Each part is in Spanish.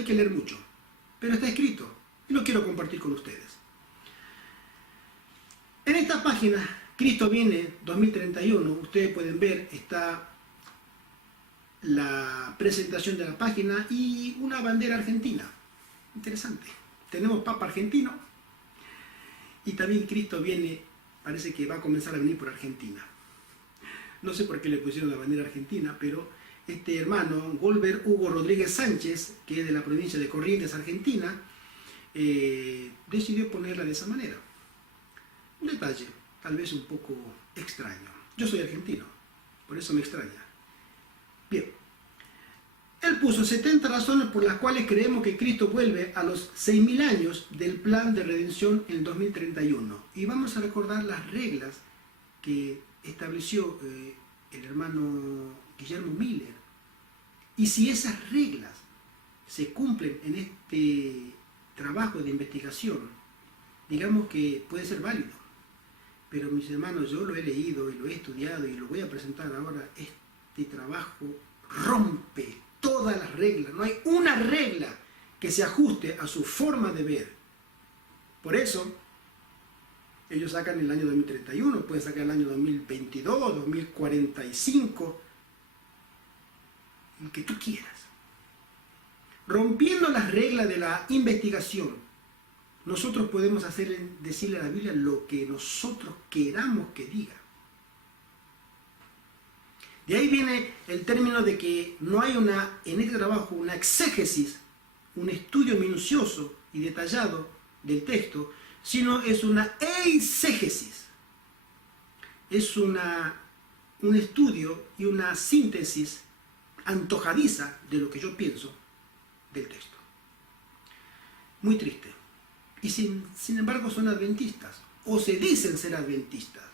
hay que leer mucho, pero está escrito y lo quiero compartir con ustedes. En esta página, Cristo viene 2031, ustedes pueden ver, está la presentación de la página y una bandera argentina. Interesante. Tenemos Papa argentino y también Cristo viene, parece que va a comenzar a venir por Argentina. No sé por qué le pusieron la bandera argentina, pero este hermano, Golber Hugo Rodríguez Sánchez, que es de la provincia de Corrientes, Argentina, decidió ponerla de esa manera. Un detalle, tal vez un poco extraño. Yo soy argentino, por eso me extraña. Bien. Él puso 70 razones por las cuales creemos que Cristo vuelve a los 6.000 años del plan de redención en el 2031. Y vamos a recordar las reglas que estableció el hermano Guillermo Miller. Y si esas reglas se cumplen en este trabajo de investigación, digamos que puede ser válido. Pero mis hermanos, yo lo he leído y lo he estudiado y lo voy a presentar ahora. Este trabajo rompe todas las reglas. No hay una regla que se ajuste a su forma de ver. Por eso, ellos sacan el año 2031, pueden sacar el año 2022, 2045, el que tú quieras. Rompiendo las reglas de la investigación, nosotros podemos decirle a la Biblia lo que nosotros queramos que diga. De ahí viene el término de que no hay en este trabajo una exégesis, un estudio minucioso y detallado del texto, sino es una eisegesis. Es un estudio y una síntesis antojadiza de lo que yo pienso del texto. Muy triste. Y sin embargo son adventistas, o se dicen ser adventistas.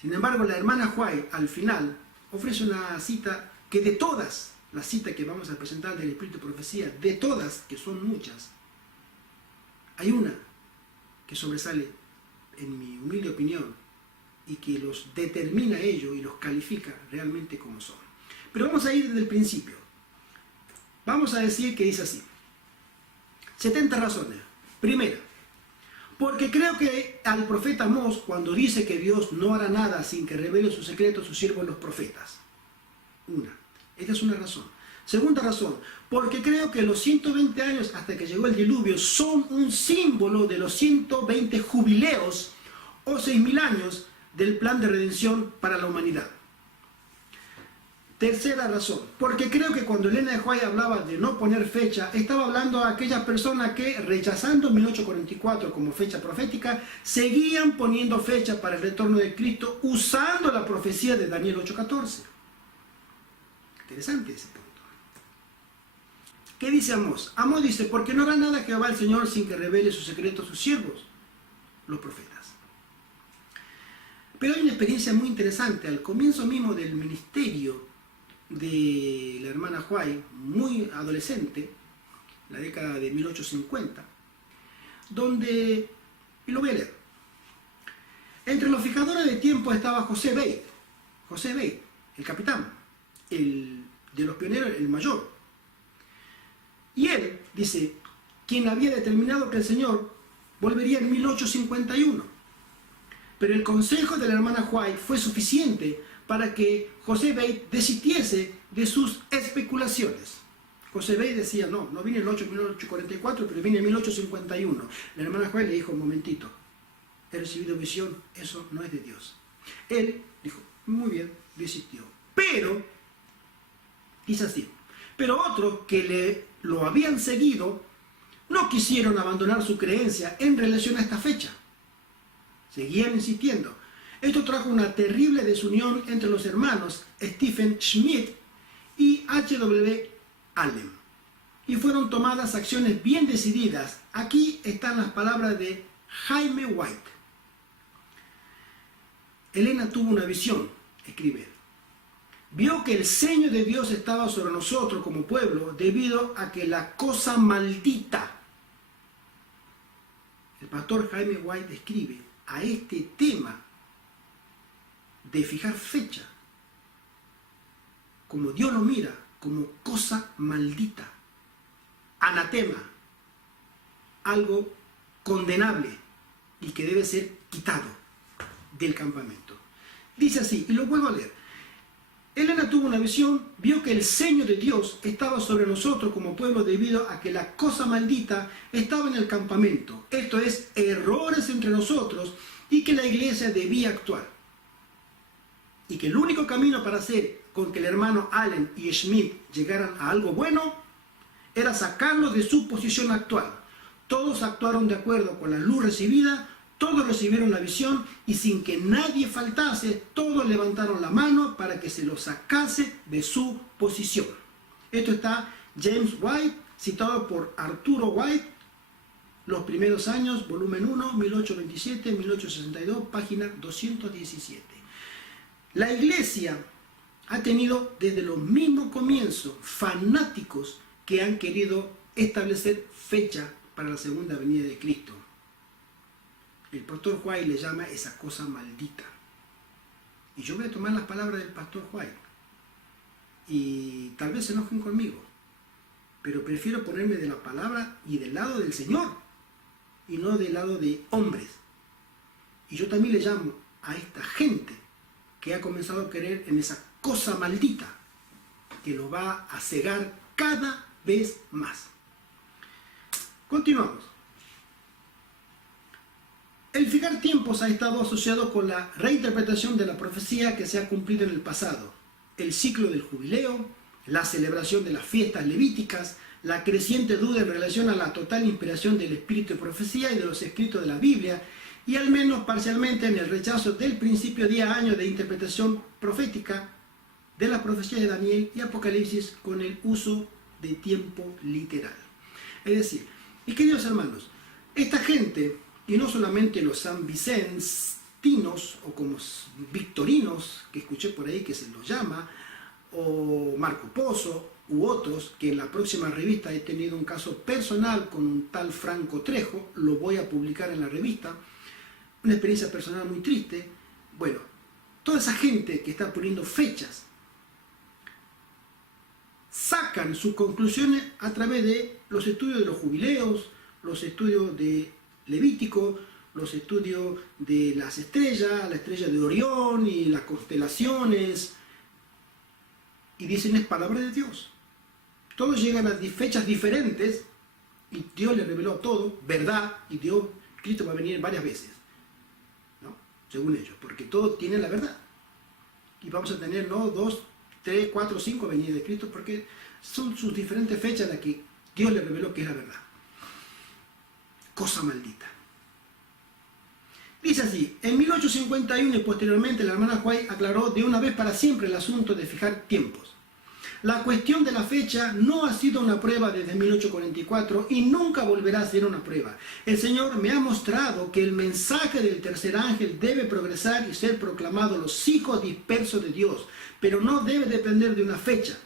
Sin embargo, la hermana White al final ofrece una cita que de todas, la cita que vamos a presentar del Espíritu de Profecía, de todas, que son muchas, hay una que sobresale, en mi humilde opinión, y que los determina a ellos y los califica realmente como son. Pero vamos a ir desde el principio. Vamos a decir que dice así. 70 razones. Primera, porque creo que al profeta Amós, cuando dice que Dios no hará nada sin que revele sus secretos a sus siervos los profetas. Una. Esta es una razón. Segunda razón, porque creo que los 120 años hasta que llegó el diluvio son un símbolo de los 120 jubileos o 6.000 años del plan de redención para la humanidad. Tercera razón, porque creo que cuando Elena de White hablaba de no poner fecha, estaba hablando a aquellas personas que, rechazando 1844 como fecha profética, seguían poniendo fecha para el retorno de Cristo usando la profecía de Daniel 8:14. Interesante ese punto. ¿Qué dice Amós? Amós dice, porque no hará nada Jehová el Señor sin que revele su secreto a sus siervos, los profetas. Pero hay una experiencia muy interesante. Al comienzo mismo del ministerio de la hermana White, muy adolescente, la década de 1850, donde, y lo voy a leer, entre los fijadores de tiempo estaba José Bate, el capitán, de los pioneros, el mayor. Y él dice, quien había determinado que el Señor volvería en 1851. Pero el consejo de la hermana White fue suficiente para que José Bate desistiese de sus especulaciones. José Bate decía, no vine en 1844, pero vine en 1851. La hermana White le dijo, un momentito, he recibido visión, eso no es de Dios. Él dijo, muy bien, desistió. Pero, dice así, pero otros que lo habían seguido no quisieron abandonar su creencia en relación a esta fecha. Seguían insistiendo. Esto trajo una terrible desunión entre los hermanos Stephen Schmidt y H.W. Allen. Y fueron tomadas acciones bien decididas. Aquí están las palabras de Jaime White. Elena tuvo una visión, escribe él. Vio que el sello de Dios estaba sobre nosotros como pueblo debido a que la cosa maldita. El pastor Jaime White escribe a este tema de fijar fecha, como Dios lo mira, como cosa maldita. anatema, algo condenable y que debe ser quitado del campamento. Dice así, y lo vuelvo a leer. Elena tuvo una visión, vio que el sello de Dios estaba sobre nosotros como pueblo debido a que la cosa maldita estaba en el campamento, esto es, errores entre nosotros, y que la iglesia debía actuar. Y que el único camino para hacer con que el hermano Allen y Schmidt llegaran a algo bueno era sacarlos de su posición actual. Todos actuaron de acuerdo con la luz recibida, todos recibieron la visión y sin que nadie faltase, todos levantaron la mano para que se los sacase de su posición. Esto está James White, citado por Arturo White, Los primeros años, volumen 1, 1827-1862, página 217. La iglesia ha tenido desde los mismos comienzos fanáticos que han querido establecer fecha para la segunda venida de Cristo. El pastor White le llama esa cosa maldita. Y yo voy a tomar las palabras del pastor White. Y tal vez se enojen conmigo, pero prefiero ponerme de la palabra y del lado del Señor, y no del lado de hombres. Y yo también le llamo a esta gente que ha comenzado a creer en esa cosa maldita que lo va a cegar cada vez más. Continuamos. El fijar tiempos ha estado asociado con la reinterpretación de la profecía que se ha cumplido en el pasado, el ciclo del jubileo, la celebración de las fiestas levíticas, la creciente duda en relación a la total inspiración del espíritu de profecía y de los escritos de la Biblia, y al menos parcialmente en el rechazo del principio día a año de interpretación profética de la profecía de Daniel y Apocalipsis con el uso de tiempo literal. Es decir, mis queridos hermanos, esta gente, y no solamente los sanvicentinos o como victorinos, que escuché por ahí que se los llama, o Marco Pozo u otros, que en la próxima revista he tenido un caso personal con un tal Franco Trejo, lo voy a publicar en la revista, una experiencia personal muy triste. Bueno, toda esa gente que está poniendo fechas sacan sus conclusiones a través de los estudios de los jubileos, los estudios de Levítico, los estudios de las estrellas, la estrella de Orión y las constelaciones, y dicen es palabra de Dios. Todos llegan a fechas diferentes y Dios le reveló todo, verdad, y Cristo va a venir varias veces, ¿no? Según ellos, porque todo tiene la verdad. Y vamos a tener no 2, 3, 4, 5 venidas de Cristo, porque son sus diferentes fechas las que Dios le reveló que es la verdad. Cosa maldita. Dice así, en 1851 y posteriormente la hermana White aclaró de una vez para siempre el asunto de fijar tiempos. La cuestión de la fecha no ha sido una prueba desde 1844 y nunca volverá a ser una prueba. El Señor me ha mostrado que el mensaje del tercer ángel debe progresar y ser proclamado a los hijos dispersos de Dios, pero no debe depender de una fecha.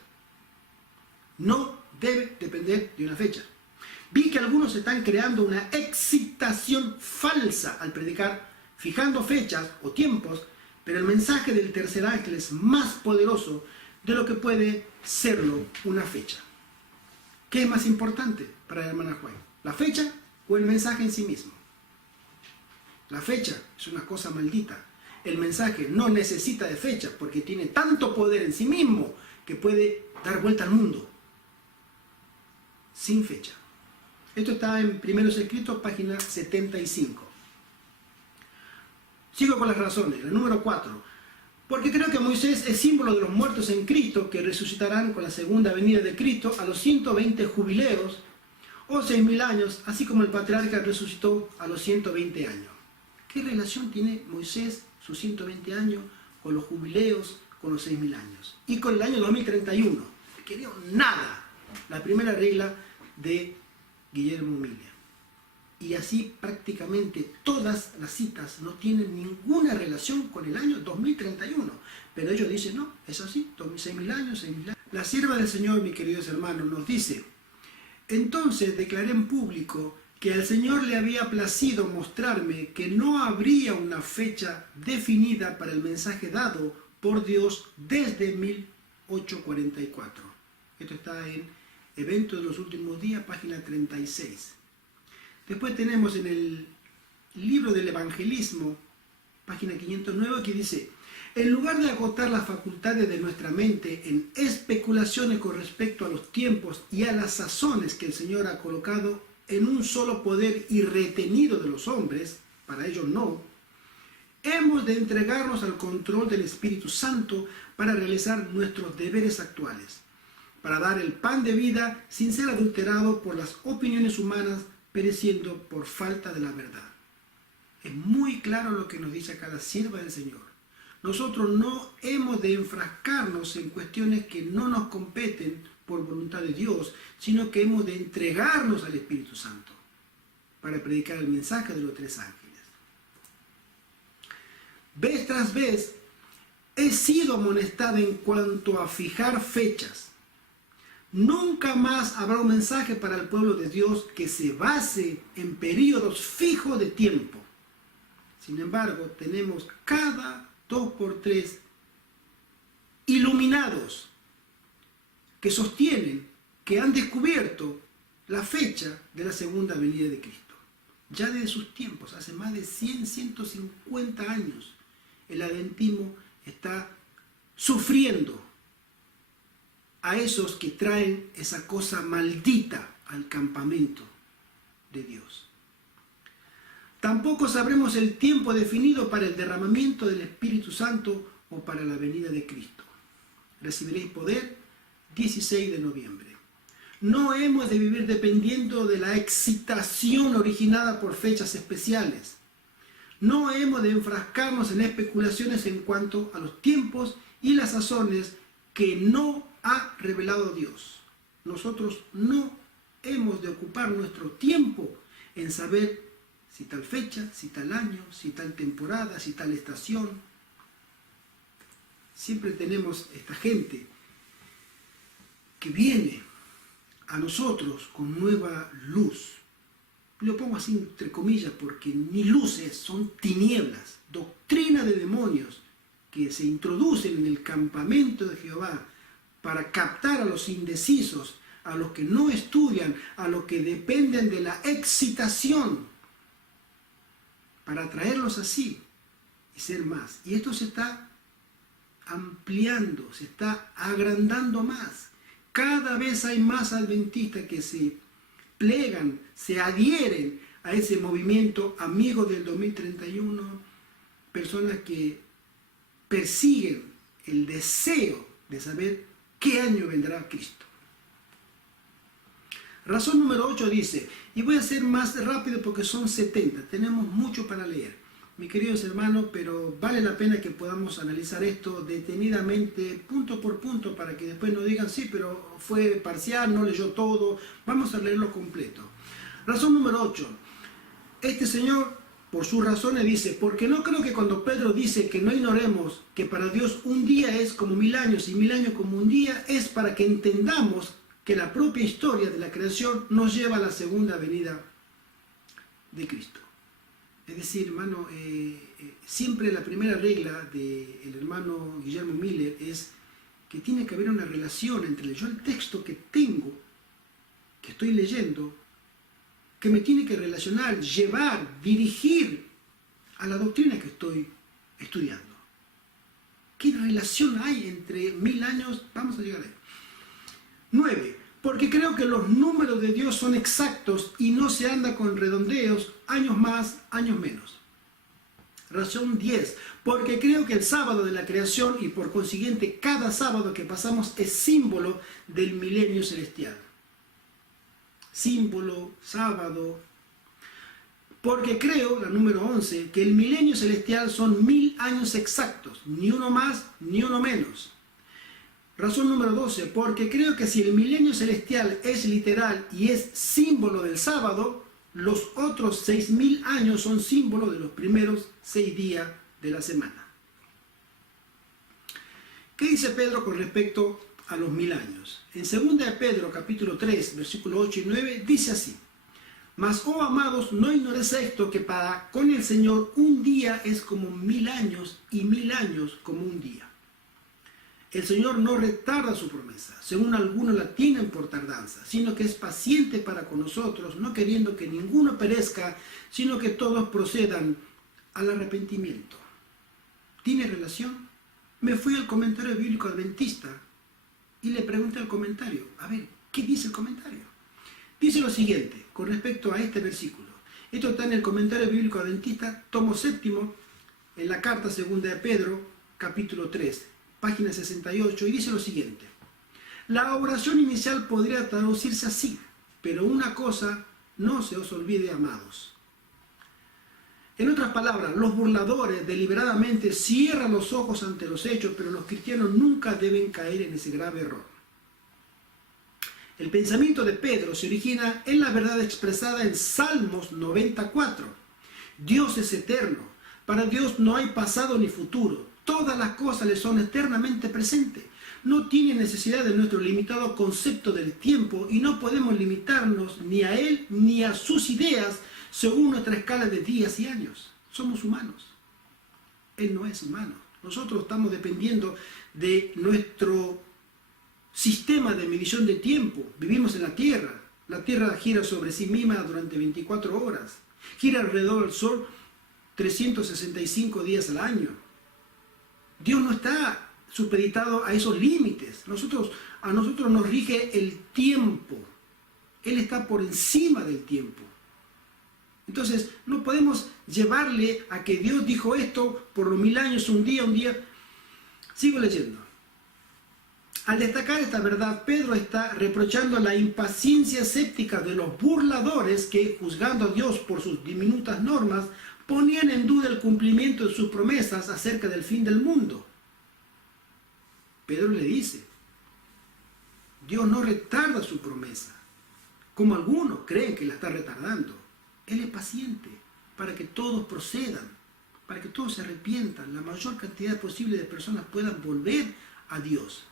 No debe depender de una fecha. Vi que algunos están creando una excitación falsa al predicar, fijando fechas o tiempos, pero el mensaje del tercer ángel es más poderoso de lo que puede serlo una fecha. ¿Qué es más importante para la hermana White? ¿La fecha o el mensaje en sí mismo? La fecha es una cosa maldita. El mensaje no necesita de fecha porque tiene tanto poder en sí mismo que puede dar vuelta al mundo sin fecha. Esto está en Primeros Escritos, página 75. Sigo con las razones. La número 4. Porque creo que Moisés es símbolo de los muertos en Cristo que resucitarán con la segunda venida de Cristo a los 120 jubileos o 6.000 años, así como el patriarca resucitó a los 120 años. ¿Qué relación tiene Moisés, sus 120 años, con los jubileos, con los 6.000 años? Y con el año 2031. No quería nada. La primera regla de Guillermo Miller. Y así prácticamente todas las citas no tienen ninguna relación con el año 2031. Pero ellos dicen, no, es así, 6.000 años, 6.000 años. La sierva del Señor, mis queridos hermanos, nos dice, entonces declaré en público que al Señor le había placido mostrarme que no habría una fecha definida para el mensaje dado por Dios desde 1844. Esto está en Eventos de los últimos días, página 36. Después tenemos en el libro del evangelismo, página 509, que dice: en lugar de agotar las facultades de nuestra mente en especulaciones con respecto a los tiempos y a las sazones que el Señor ha colocado en un solo poder irretenido de los hombres, para ellos no, hemos de entregarnos al control del Espíritu Santo para realizar nuestros deberes actuales, para dar el pan de vida sin ser adulterado por las opiniones humanas, pereciendo por falta de la verdad. Es muy claro lo que nos dice acá la sierva del Señor. Nosotros no hemos de enfrascarnos en cuestiones que no nos competen por voluntad de Dios, sino que hemos de entregarnos al Espíritu Santo para predicar el mensaje de los tres ángeles. Vez tras vez he sido amonestada en cuanto a fijar fechas. Nunca más habrá un mensaje para el pueblo de Dios que se base en periodos fijos de tiempo. Sin embargo, tenemos cada 2 por 3 iluminados que sostienen que han descubierto la fecha de la segunda venida de Cristo. Ya desde sus tiempos, hace más de 150 años, el adventismo está sufriendo a esos que traen esa cosa maldita al campamento de Dios. Tampoco sabremos el tiempo definido para el derramamiento del Espíritu Santo o para la venida de Cristo. Recibiréis poder 16 de noviembre. No hemos de vivir dependiendo de la excitación originada por fechas especiales. No hemos de enfrascarnos en especulaciones en cuanto a los tiempos y las sazones que no ha revelado Dios. Nosotros no hemos de ocupar nuestro tiempo en saber si tal fecha, si tal año, si tal temporada, si tal estación. Siempre tenemos esta gente que viene a nosotros con nueva luz. Lo pongo así entre comillas porque ni luces, son tinieblas, doctrina de demonios que se introducen en el campamento de Jehová para captar a los indecisos, a los que no estudian, a los que dependen de la excitación, para atraerlos así y ser más. Y esto se está ampliando, se está agrandando más. Cada vez hay más adventistas que se plegan, se adhieren a ese movimiento amigo del 2031, personas que persiguen el deseo de saber qué año vendrá Cristo. Razón número 8 dice, y voy a ser más rápido porque son 70, tenemos mucho para leer, mis queridos hermanos, pero vale la pena que podamos analizar esto detenidamente, punto por punto, para que después no digan, sí, pero fue parcial, no leyó todo. Vamos a leerlo completo. Razón número 8, este señor, por sus razones, dice, porque no creo que cuando Pedro dice que no ignoremos que para Dios un día es como 1000 años y 1000 años como un día, es para que entendamos que la propia historia de la creación nos lleva a la segunda venida de Cristo. Es decir, hermano, siempre la primera regla del hermano Guillermo Miller es que tiene que haber una relación entre el texto que tengo, que estoy leyendo, que me tiene que relacionar, llevar, dirigir a la doctrina que estoy estudiando. ¿Qué relación hay entre 1000 años? Vamos a llegar ahí. 9. Porque creo que los números de Dios son exactos y no se anda con redondeos, años más, años menos. Razón 10. Porque creo que el sábado de la creación y por consiguiente cada sábado que pasamos es símbolo del milenio celestial. Símbolo, sábado. Porque creo, la número 11, que el milenio celestial son 1000 años exactos, ni uno más ni uno menos. Razón número 12, porque creo que si el milenio celestial es literal y es símbolo del sábado, los otros 6000 años son símbolo de los primeros 6 días de la semana. ¿Qué dice Pedro con respecto a los 1000 años? En 2 de Pedro, capítulo 3, versículos 8 y 9, dice así: Mas, oh amados, no ignoréis esto, que para con el Señor un día es como 1000 años y 1000 años como un día. El Señor no retarda su promesa, según algunos la tienen por tardanza, sino que es paciente para con nosotros, no queriendo que ninguno perezca, sino que todos procedan al arrepentimiento. ¿Tiene relación? Me fui al comentario bíblico adventista y le pregunté al comentario, a ver, ¿qué dice el comentario? Dice lo siguiente, con respecto a este versículo. Esto está en el comentario bíblico adventista, tomo 7, en la carta segunda de Pedro, capítulo 3, página 68, y dice lo siguiente. La oración inicial podría traducirse así, pero una cosa no se os olvide, amados. En otras palabras, los burladores deliberadamente cierran los ojos ante los hechos, pero los cristianos nunca deben caer en ese grave error. El pensamiento de Pedro se origina en la verdad expresada en Salmos 94. Dios es eterno, para Dios no hay pasado ni futuro, todas las cosas le son eternamente presentes. No tiene necesidad de nuestro limitado concepto del tiempo y no podemos limitarnos ni a Él ni a sus ideas según nuestra escala de días y años. Somos humanos. Él no es humano. Nosotros estamos dependiendo de nuestro sistema de medición de tiempo. Vivimos en la Tierra. La Tierra gira sobre sí misma durante 24 horas. Gira alrededor del Sol 365 días al año. Dios no está supeditado a esos límites. A nosotros nos rige el tiempo. Él está por encima del tiempo. Entonces, no podemos llevarle a que Dios dijo esto por los 1000 años, un día. Sigo leyendo. Al destacar esta verdad, Pedro está reprochando la impaciencia escéptica de los burladores que, juzgando a Dios por sus diminutas normas, ponían en duda el cumplimiento de sus promesas acerca del fin del mundo. Pedro le dice, Dios no retarda su promesa, como algunos creen que la está retardando. Él es paciente para que todos procedan, para que todos se arrepientan, la mayor cantidad posible de personas puedan volver a Dios.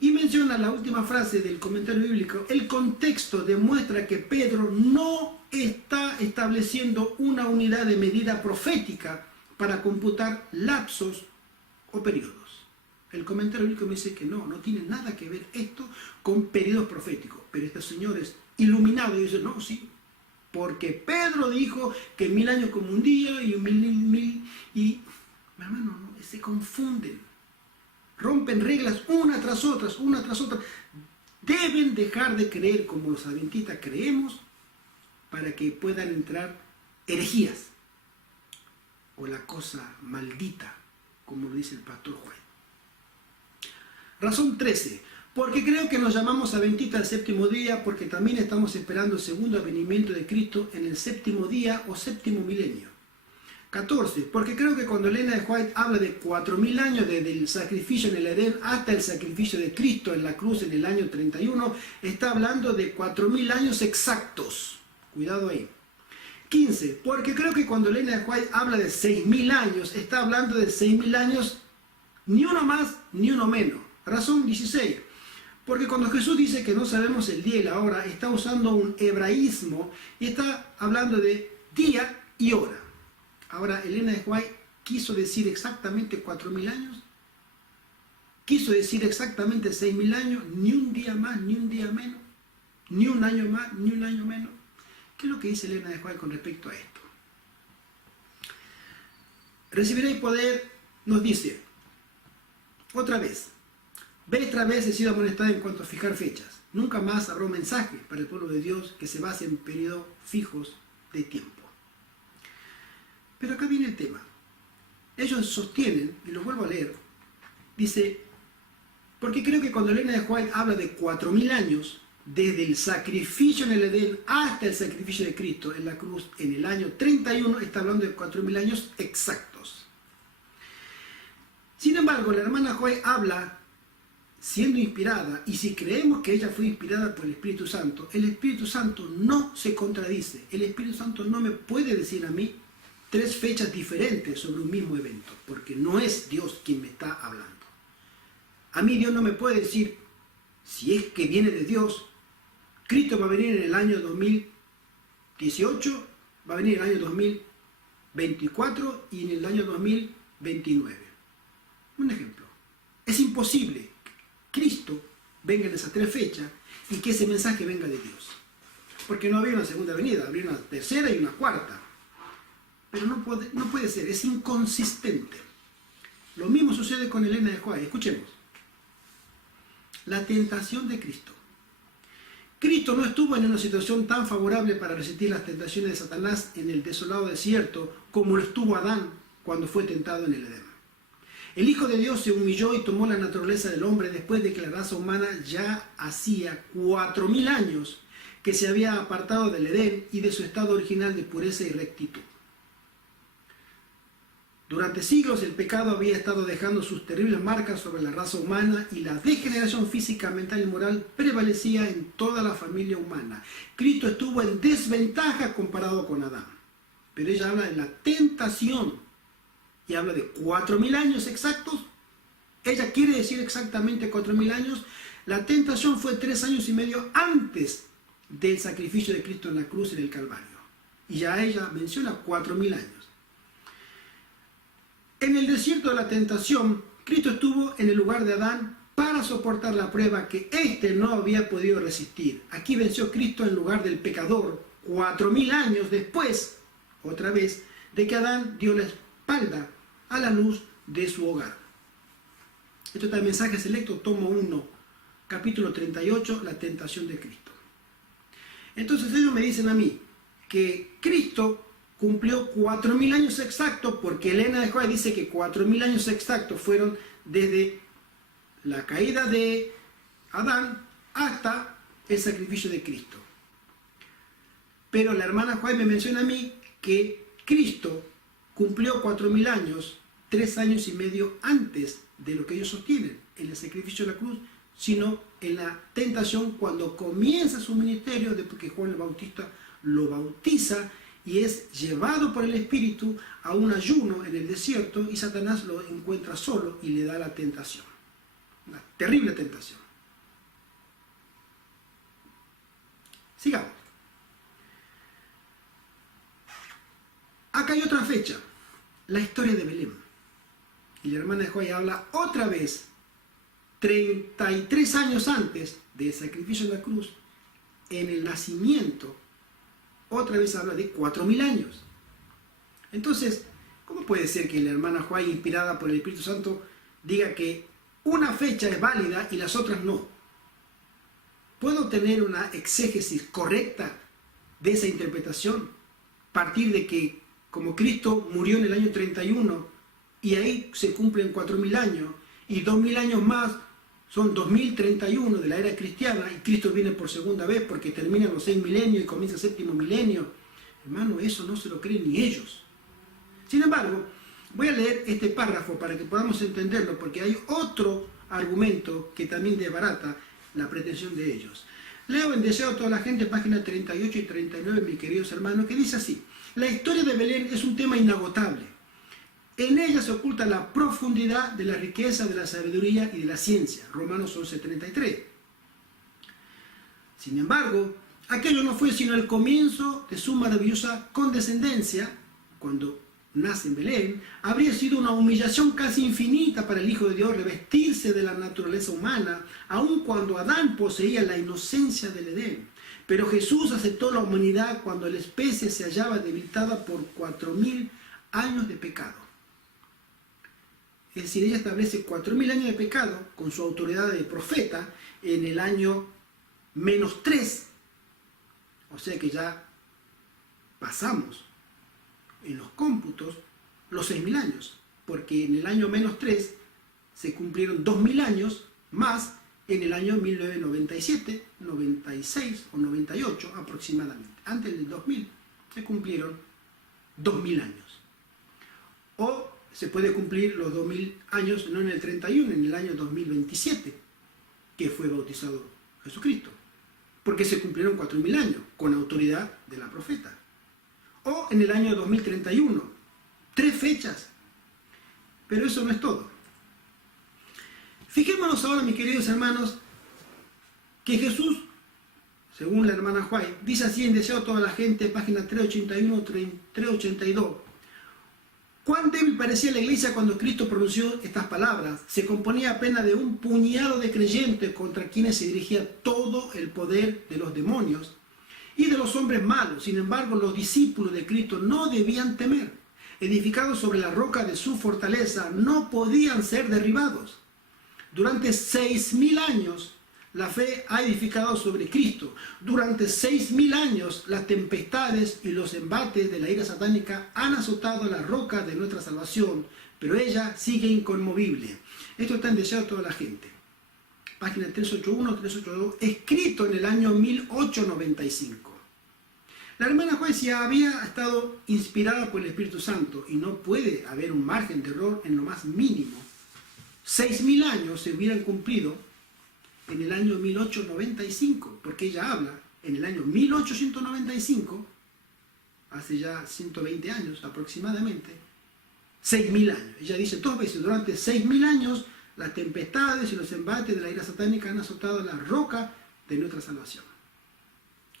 Y menciona la última frase del comentario bíblico, el contexto demuestra que Pedro no está estableciendo una unidad de medida profética para computar lapsos o periodos. El comentario bíblico me dice que no tiene nada que ver esto con periodos proféticos, pero este señor es iluminado y dice, no, sí, porque Pedro dijo que 1000 años como un día y 1000, y hermano, no, se confunden, rompen reglas una tras otra. Deben dejar de creer como los adventistas creemos para que puedan entrar herejías o la cosa maldita, como lo dice el pastor Juan. Razón 13. Porque creo que nos llamamos adventistas al séptimo día, porque también estamos esperando el segundo advenimiento de Cristo en el séptimo día o séptimo milenio. 14. Porque creo que cuando Elena de White habla de 4000 años desde el sacrificio en el Edén hasta el sacrificio de Cristo en la cruz en el año 31, está hablando de 4000 años exactos. Cuidado ahí. 15. Porque creo que cuando Elena de White habla de 6000 años, está hablando de 6000 años, ni uno más ni uno menos. Razón 16. Porque cuando Jesús dice que no sabemos el día y la hora, está usando un hebraísmo y está hablando de día y hora. Ahora, Elena de White quiso decir exactamente 4000 años, quiso decir exactamente 6000 años, ni un día más, ni un día menos, ni un año más, ni un año menos. ¿Qué es lo que dice Elena de White con respecto a esto? Recibiréis poder, nos dice, otra vez. Otra vez he sido amonestada en cuanto a fijar fechas. Nunca más habrá un mensaje para el pueblo de Dios que se base en periodos fijos de tiempo. Pero acá viene el tema. Ellos sostienen, y lo vuelvo a leer, dice, porque creo que cuando Elena de White habla de 4000 años, desde el sacrificio en el Edén hasta el sacrificio de Cristo en la cruz en el año 31, está hablando de 4000 años exactos. Sin embargo, la hermana White habla siendo inspirada, y si creemos que ella fue inspirada por el Espíritu Santo no se contradice. El Espíritu Santo no me puede decir a mí 3 fechas diferentes sobre un mismo evento, porque no es Dios quien me está hablando. A mí Dios no me puede decir, si es que viene de Dios, Cristo va a venir en el año 2018, va a venir en el año 2024 y en el año 2029. Un ejemplo. Es imposible que Cristo venga en esas 3 fechas y que ese mensaje venga de Dios. Porque no había una segunda venida, habría una tercera y una cuarta. Pero no puede ser, es inconsistente. Lo mismo sucede con Elena de White. Escuchemos. La tentación de Cristo. Cristo no estuvo en una situación tan favorable para resistir las tentaciones de Satanás en el desolado desierto como lo estuvo Adán cuando fue tentado en el Edén. El Hijo de Dios se humilló y tomó la naturaleza del hombre después de que la raza humana ya hacía 4000 años que se había apartado del Edén y de su estado original de pureza y rectitud. Durante siglos el pecado había estado dejando sus terribles marcas sobre la raza humana y la degeneración física, mental y moral prevalecía en toda la familia humana. Cristo estuvo en desventaja comparado con Adán. Pero ella habla de la tentación y habla de 4000 años exactos. Ella quiere decir exactamente 4000 años. La tentación fue 3 años y medio antes del sacrificio de Cristo en la cruz en el Calvario. Y ya ella menciona 4000 años. En el desierto de la tentación, Cristo estuvo en el lugar de Adán para soportar la prueba que éste no había podido resistir. Aquí venció Cristo en lugar del pecador 4000 años después, otra vez, de que Adán dio la espalda a la luz de su hogar. Esto está en Mensaje Selecto, tomo 1, capítulo 38, la tentación de Cristo. Entonces ellos me dicen a mí que Cristo cumplió 4000 años exactos, porque Elena de White dice que 4000 años exactos fueron desde la caída de Adán hasta el sacrificio de Cristo. Pero la hermana White me menciona a mí que Cristo cumplió 4000 años, 3 años y medio antes de lo que ellos sostienen en el sacrificio de la cruz, sino en la tentación cuando comienza su ministerio, después que Juan el Bautista lo bautiza y es llevado por el Espíritu a un ayuno en el desierto y Satanás lo encuentra solo y le da la tentación. Una terrible tentación. Sigamos. Acá hay otra fecha, la historia de Belén. Y la hermana de White habla otra vez, 33 años antes del sacrificio en la cruz, en el nacimiento, otra vez habla de 4000 años. Entonces, ¿cómo puede ser que la hermana White, inspirada por el Espíritu Santo, diga que una fecha es válida y las otras no? ¿Puedo tener una exégesis correcta de esa interpretación? Partir de que, como Cristo murió en el año 31, y ahí se cumplen 4000 años, y 2000 años más son 2031 de la era cristiana, y Cristo viene por segunda vez porque terminan los 6 milenios y comienza el 7º milenio. Hermano, eso no se lo creen ni ellos. Sin embargo, voy a leer este párrafo para que podamos entenderlo, porque hay otro argumento que también desbarata la pretensión de ellos. Leo en Deseo a toda la gente, páginas 38 y 39, mis queridos hermanos, que dice así: la historia de Belén es un tema inagotable. En ella se oculta la profundidad de la riqueza de la sabiduría y de la ciencia. Romanos 11:33. Sin embargo, aquello no fue sino el comienzo de su maravillosa condescendencia. Cuando nace en Belén, habría sido una humillación casi infinita para el Hijo de Dios revestirse de la naturaleza humana, aun cuando Adán poseía la inocencia del Edén. Pero Jesús aceptó la humanidad cuando la especie se hallaba debilitada por 4000 años de pecado. Es decir, ella establece 4000 años de pecado con su autoridad de profeta en el año -3. O sea que ya pasamos en los cómputos los 6000 años, porque en el año -3 se cumplieron 2000 años más en el año 1997, 96 o 98 aproximadamente. Antes del 2000 se cumplieron 2000 años. O se puede cumplir los 2000 años no en el 31, en el año 2027, que fue bautizado Jesucristo, porque se cumplieron 4000 años con autoridad de la profeta. O en el año 2031, 3 fechas. Pero eso no es todo. Fijémonos ahora, mis queridos hermanos, que Jesús, según la hermana White, dice así en Deseo a toda la gente, página 381, 382. Cuán débil parecía la iglesia cuando Cristo pronunció estas palabras. Se componía apenas de un puñado de creyentes contra quienes se dirigía todo el poder de los demonios y de los hombres malos. Sin embargo, los discípulos de Cristo no debían temer. Edificados sobre la roca de su fortaleza, no podían ser derribados. Durante 6.000 años, la fe ha edificado sobre Cristo. Durante 6.000 años, las tempestades y los embates de la ira satánica han azotado la roca de nuestra salvación, pero ella sigue inconmovible. Esto está en Deseo de toda la gente. Página 381, 382, escrito en el año 1895. La hermana White había estado inspirada por el Espíritu Santo y no puede haber un margen de error en lo más mínimo. 6.000 años se hubieran cumplido en el año 1895, porque ella habla en el año 1895, hace ya 120 años aproximadamente, 6.000 años. Ella dice 2 veces, durante 6.000 años las tempestades y los embates de la ira satánica han azotado la roca de nuestra salvación.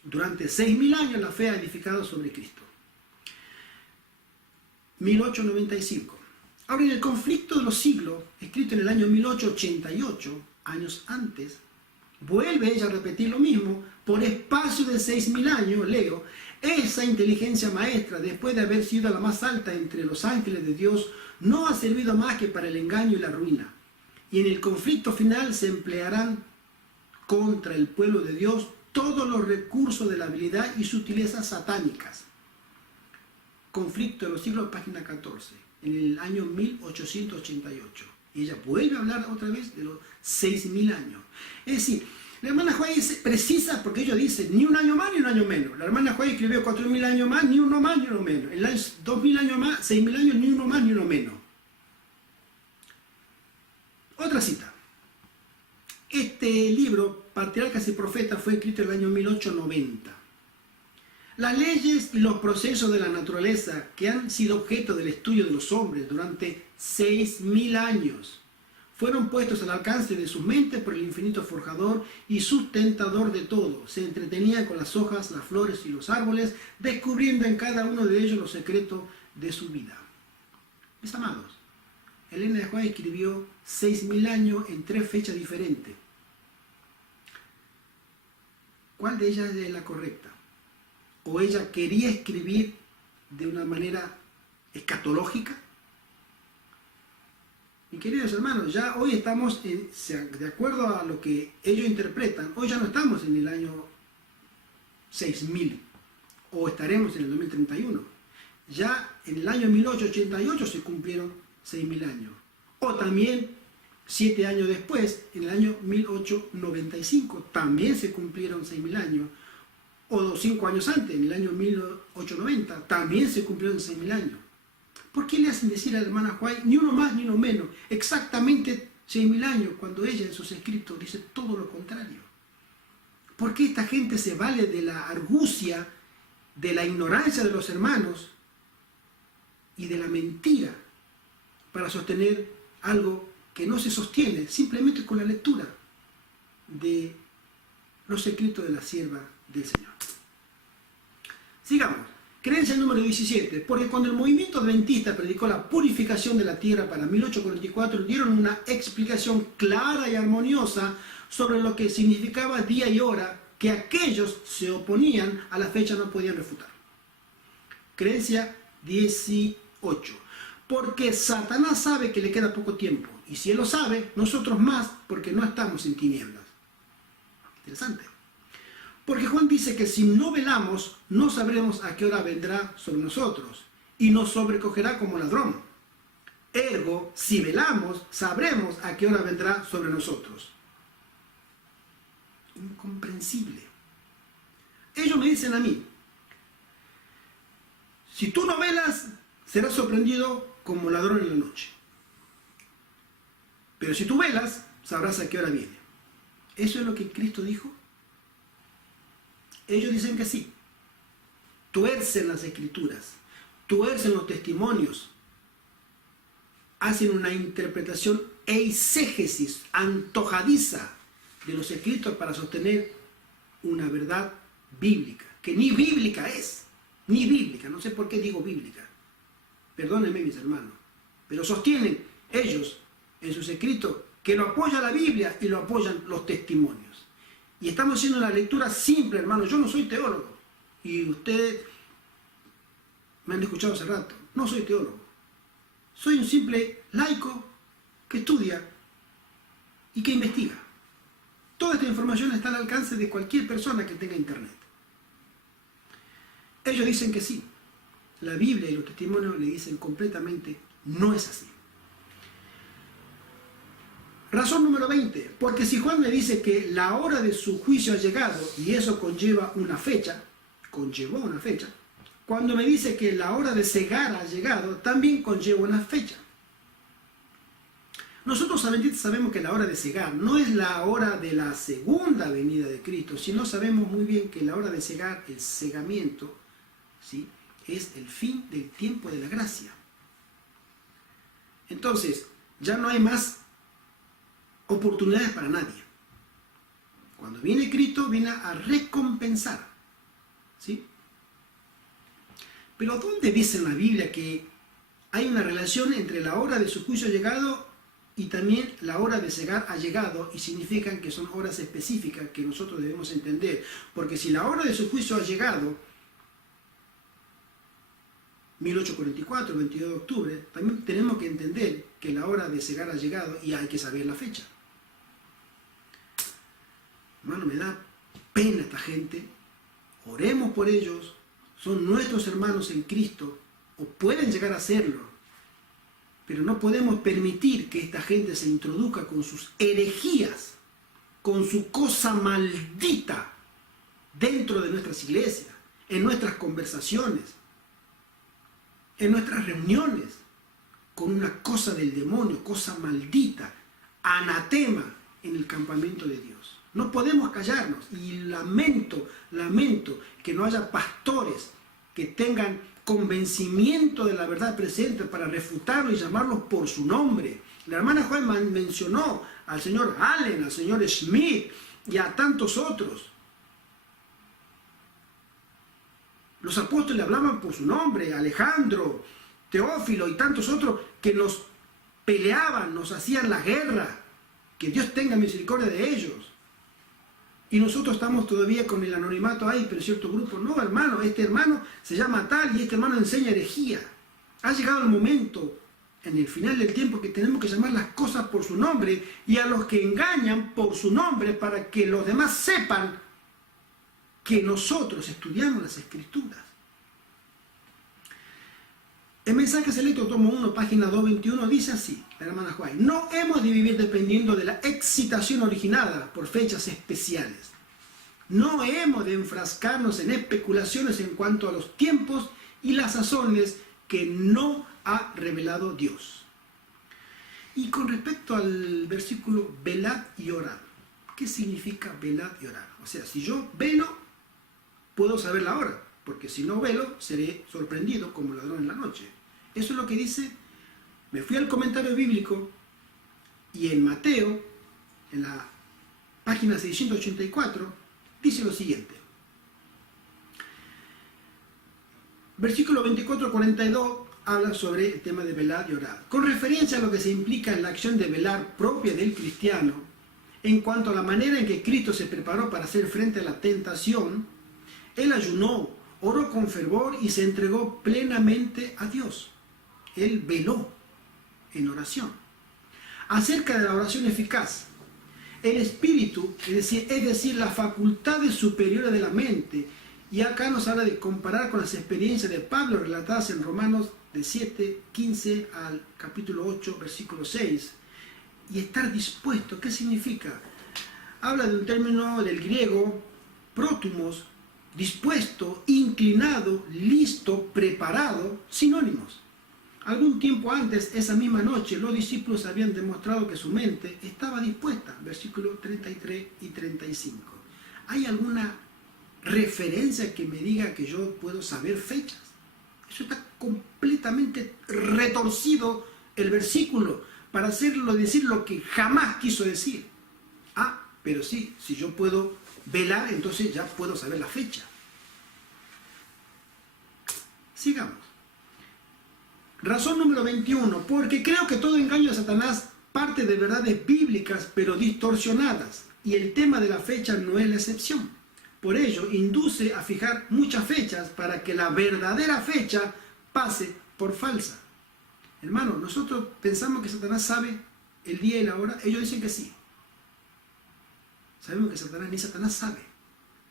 Durante 6.000 años la fe ha edificado sobre Cristo. 1895. Ahora, en el conflicto de los siglos, escrito en el año 1888, años antes, vuelve ella a repetir lo mismo. Por espacio de 6.000 años, leo, esa inteligencia maestra, después de haber sido la más alta entre los ángeles de Dios, no ha servido más que para el engaño y la ruina. Y en el conflicto final se emplearán contra el pueblo de Dios todos los recursos de la habilidad y sutilezas satánicas. Conflicto de los siglos, página 14, en el año 1888. Y ella vuelve a hablar otra vez de los 6.000 años. Es decir, la hermana White es precisa porque ella dice ni un año más ni un año menos. La hermana White escribió 4.000 años más, ni uno más ni uno menos. En los 2.000 años más, 6.000 años, ni uno más ni uno menos. Otra cita. Este libro, Patriarcas y Profetas, fue escrito en el año 1890. Las leyes y los procesos de la naturaleza que han sido objeto del estudio de los hombres durante 6.000 años fueron puestos al alcance de sus mentes por el infinito forjador y sustentador de todo. Se entretenía con las hojas, las flores y los árboles, descubriendo en cada uno de ellos los secretos de su vida. Mis amados, Elena de White escribió 6.000 años en 3 fechas diferentes. ¿Cuál de ellas es la correcta? ¿O ella quería escribir de una manera escatológica? Mis queridos hermanos, ya hoy estamos, de acuerdo a lo que ellos interpretan, hoy ya no estamos en el año 6000, o estaremos en el 2031. Ya en el año 1888 se cumplieron 6000 años. O también 7 años después, en el año 1895, también se cumplieron 6000 años. O 5 años antes, en el año 1890, también se cumplieron 6.000 años. ¿Por qué le hacen decir a la hermana White ni uno más ni uno menos? Exactamente 6.000 años, cuando ella en sus escritos dice todo lo contrario. ¿Por qué esta gente se vale de la argucia, de la ignorancia de los hermanos y de la mentira para sostener algo que no se sostiene simplemente con la lectura de los escritos de la sierva del Señor? Sigamos. Creencia número 17. Porque cuando el movimiento adventista predicó la purificación de la tierra para 1844, dieron una explicación clara y armoniosa sobre lo que significaba día y hora que aquellos se oponían a la fecha no podían refutar. Creencia 18. Porque Satanás sabe que le queda poco tiempo. Y si él lo sabe, nosotros más, porque no estamos en tinieblas. Interesante. Porque Juan dice que si no velamos, no sabremos a qué hora vendrá sobre nosotros, y nos sobrecogerá como ladrón. Ergo, si velamos, sabremos a qué hora vendrá sobre nosotros. Incomprensible. Ellos me dicen a mí, si tú no velas, serás sorprendido como ladrón en la noche. Pero si tú velas, sabrás a qué hora viene. ¿Eso es lo que Cristo dijo? Ellos dicen que sí. Tuercen las escrituras, tuercen los testimonios, hacen una interpretación eisegesis, antojadiza de los escritos para sostener una verdad bíblica, que ni bíblica es, ni bíblica, no sé por qué digo bíblica. perdónenme mis hermanos, pero sostienen ellos en sus escritos que lo apoya la Biblia y lo apoyan los testimonios. Y estamos haciendo una lectura simple, hermano. Yo no soy teólogo. Y ustedes me han escuchado hace rato. No soy teólogo. Soy un simple laico que estudia y que investiga. Toda esta información está al alcance de cualquier persona que tenga internet. Ellos dicen que sí. La Biblia y los testimonios le dicen completamente no es así. Razón número 20. Porque si Juan me dice que la hora de su juicio ha llegado y eso conllevó una fecha, cuando me dice que la hora de cegar ha llegado, también conlleva una fecha. Nosotros sabemos que la hora de cegar no es la hora de la segunda venida de Cristo, sino sabemos muy bien que la hora de cegar, el cegamiento, ¿sí?, es el fin del tiempo de la gracia. Entonces, ya no hay más oportunidades para nadie. Cuando viene Cristo, viene a recompensar, ¿sí? Pero ¿dónde dice en la Biblia que hay una relación entre la hora de su juicio llegado y también la hora de cegar ha llegado, y significan que son horas específicas que nosotros debemos entender? Porque si la hora de su juicio ha llegado, 1844, 22 de octubre, también tenemos que entender que la hora de cegar ha llegado y hay que saber la fecha. Hermano, me da pena esta gente. Oremos por ellos. Son nuestros hermanos en Cristo, o pueden llegar a serlo. Pero no podemos permitir que esta gente se introduzca con sus herejías, con su cosa maldita dentro de nuestras iglesias, en nuestras conversaciones, en nuestras reuniones, con una cosa del demonio, cosa maldita, anatema en el campamento de Dios. No podemos callarnos, y lamento que no haya pastores que tengan convencimiento de la verdad presente para refutarlo y llamarlos por su nombre. La hermana Juan mencionó al señor Allen, al señor Smith y a tantos otros. Los apóstoles hablaban por su nombre, Alejandro, Teófilo y tantos otros que nos peleaban, nos hacían la guerra. Que Dios tenga misericordia de ellos. Y nosotros estamos todavía con el anonimato ahí, pero cierto grupo, no, hermano, este hermano se llama tal y este hermano enseña herejía. Ha llegado el momento, en el final del tiempo, que tenemos que llamar las cosas por su nombre, y a los que engañan por su nombre, para que los demás sepan que nosotros estudiamos las Escrituras. El mensaje selecto, tomo 1, página 221, dice así, la hermana Juárez: no hemos de vivir dependiendo de la excitación originada por fechas especiales. No hemos de enfrascarnos en especulaciones en cuanto a los tiempos y las sazones que no ha revelado Dios. Y con respecto al versículo velad y orad, ¿qué significa velad y orad? O sea, si yo velo, puedo saber la hora, porque si no velo, seré sorprendido como ladrón en la noche. Eso es lo que dice. Me fui al comentario bíblico, y en Mateo, en la página 684, dice lo siguiente. Versículo 24-42 habla sobre el tema de velar y orar. Con referencia a lo que se implica en la acción de velar propia del cristiano, en cuanto a la manera en que Cristo se preparó para hacer frente a la tentación, Él ayunó, oró con fervor y se entregó plenamente a Dios. Él veló en oración. Acerca de la oración eficaz, el espíritu, es decir, las facultades superiores de la mente, y acá nos habla de comparar con las experiencias de Pablo relatadas en Romanos de 7:15 al capítulo 8, versículo 6, y estar dispuesto. ¿Qué significa? Habla de un término del griego, prótumos, dispuesto, inclinado, listo, preparado, sinónimos. Algún tiempo antes, esa misma noche, los discípulos habían demostrado que su mente estaba dispuesta, versículos 33 y 35. ¿Hay alguna referencia que me diga que yo puedo saber fechas? Eso está completamente retorcido el versículo para hacerlo decir lo que jamás quiso decir. Ah, pero sí, si yo puedo velar, entonces ya puedo saber la fecha. Sigamos. Razón número 21, porque creo que todo engaño de Satanás parte de verdades bíblicas pero distorsionadas, y el tema de la fecha no es la excepción. Por ello, induce a fijar muchas fechas para que la verdadera fecha pase por falsa. Hermano, nosotros pensamos que Satanás sabe el día y la hora. Ellos dicen que sí. Sabemos que ni Satanás sabe.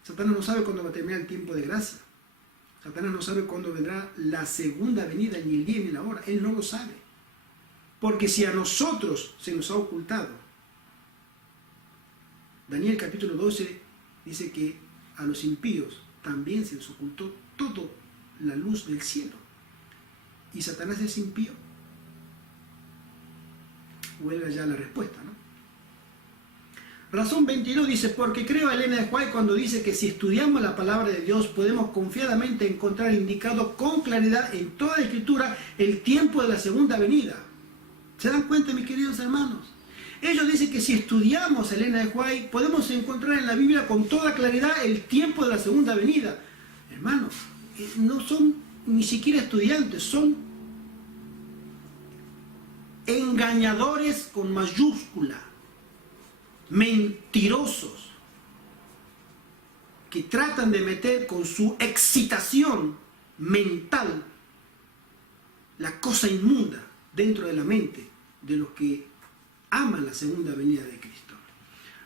Satanás no sabe cuándo va a terminar el tiempo de gracia. Satanás no sabe cuándo vendrá la segunda venida, ni el día ni la hora. Él no lo sabe. Porque si a nosotros se nos ha ocultado, Daniel capítulo 12 dice que a los impíos también se les ocultó toda la luz del cielo. ¿Y Satanás es impío? Huelga ya la respuesta, ¿no? Razón 22 dice, porque creo a Elena de White cuando dice que si estudiamos la palabra de Dios podemos confiadamente encontrar indicado con claridad en toda la Escritura el tiempo de la segunda venida. ¿Se dan cuenta, mis queridos hermanos? Ellos dicen que si estudiamos a Elena de White podemos encontrar en la Biblia con toda claridad el tiempo de la segunda venida. Hermanos, no son ni siquiera estudiantes, son engañadores con mayúscula, mentirosos, que tratan de meter con su excitación mental la cosa inmunda dentro de la mente de los que aman la segunda venida de Cristo.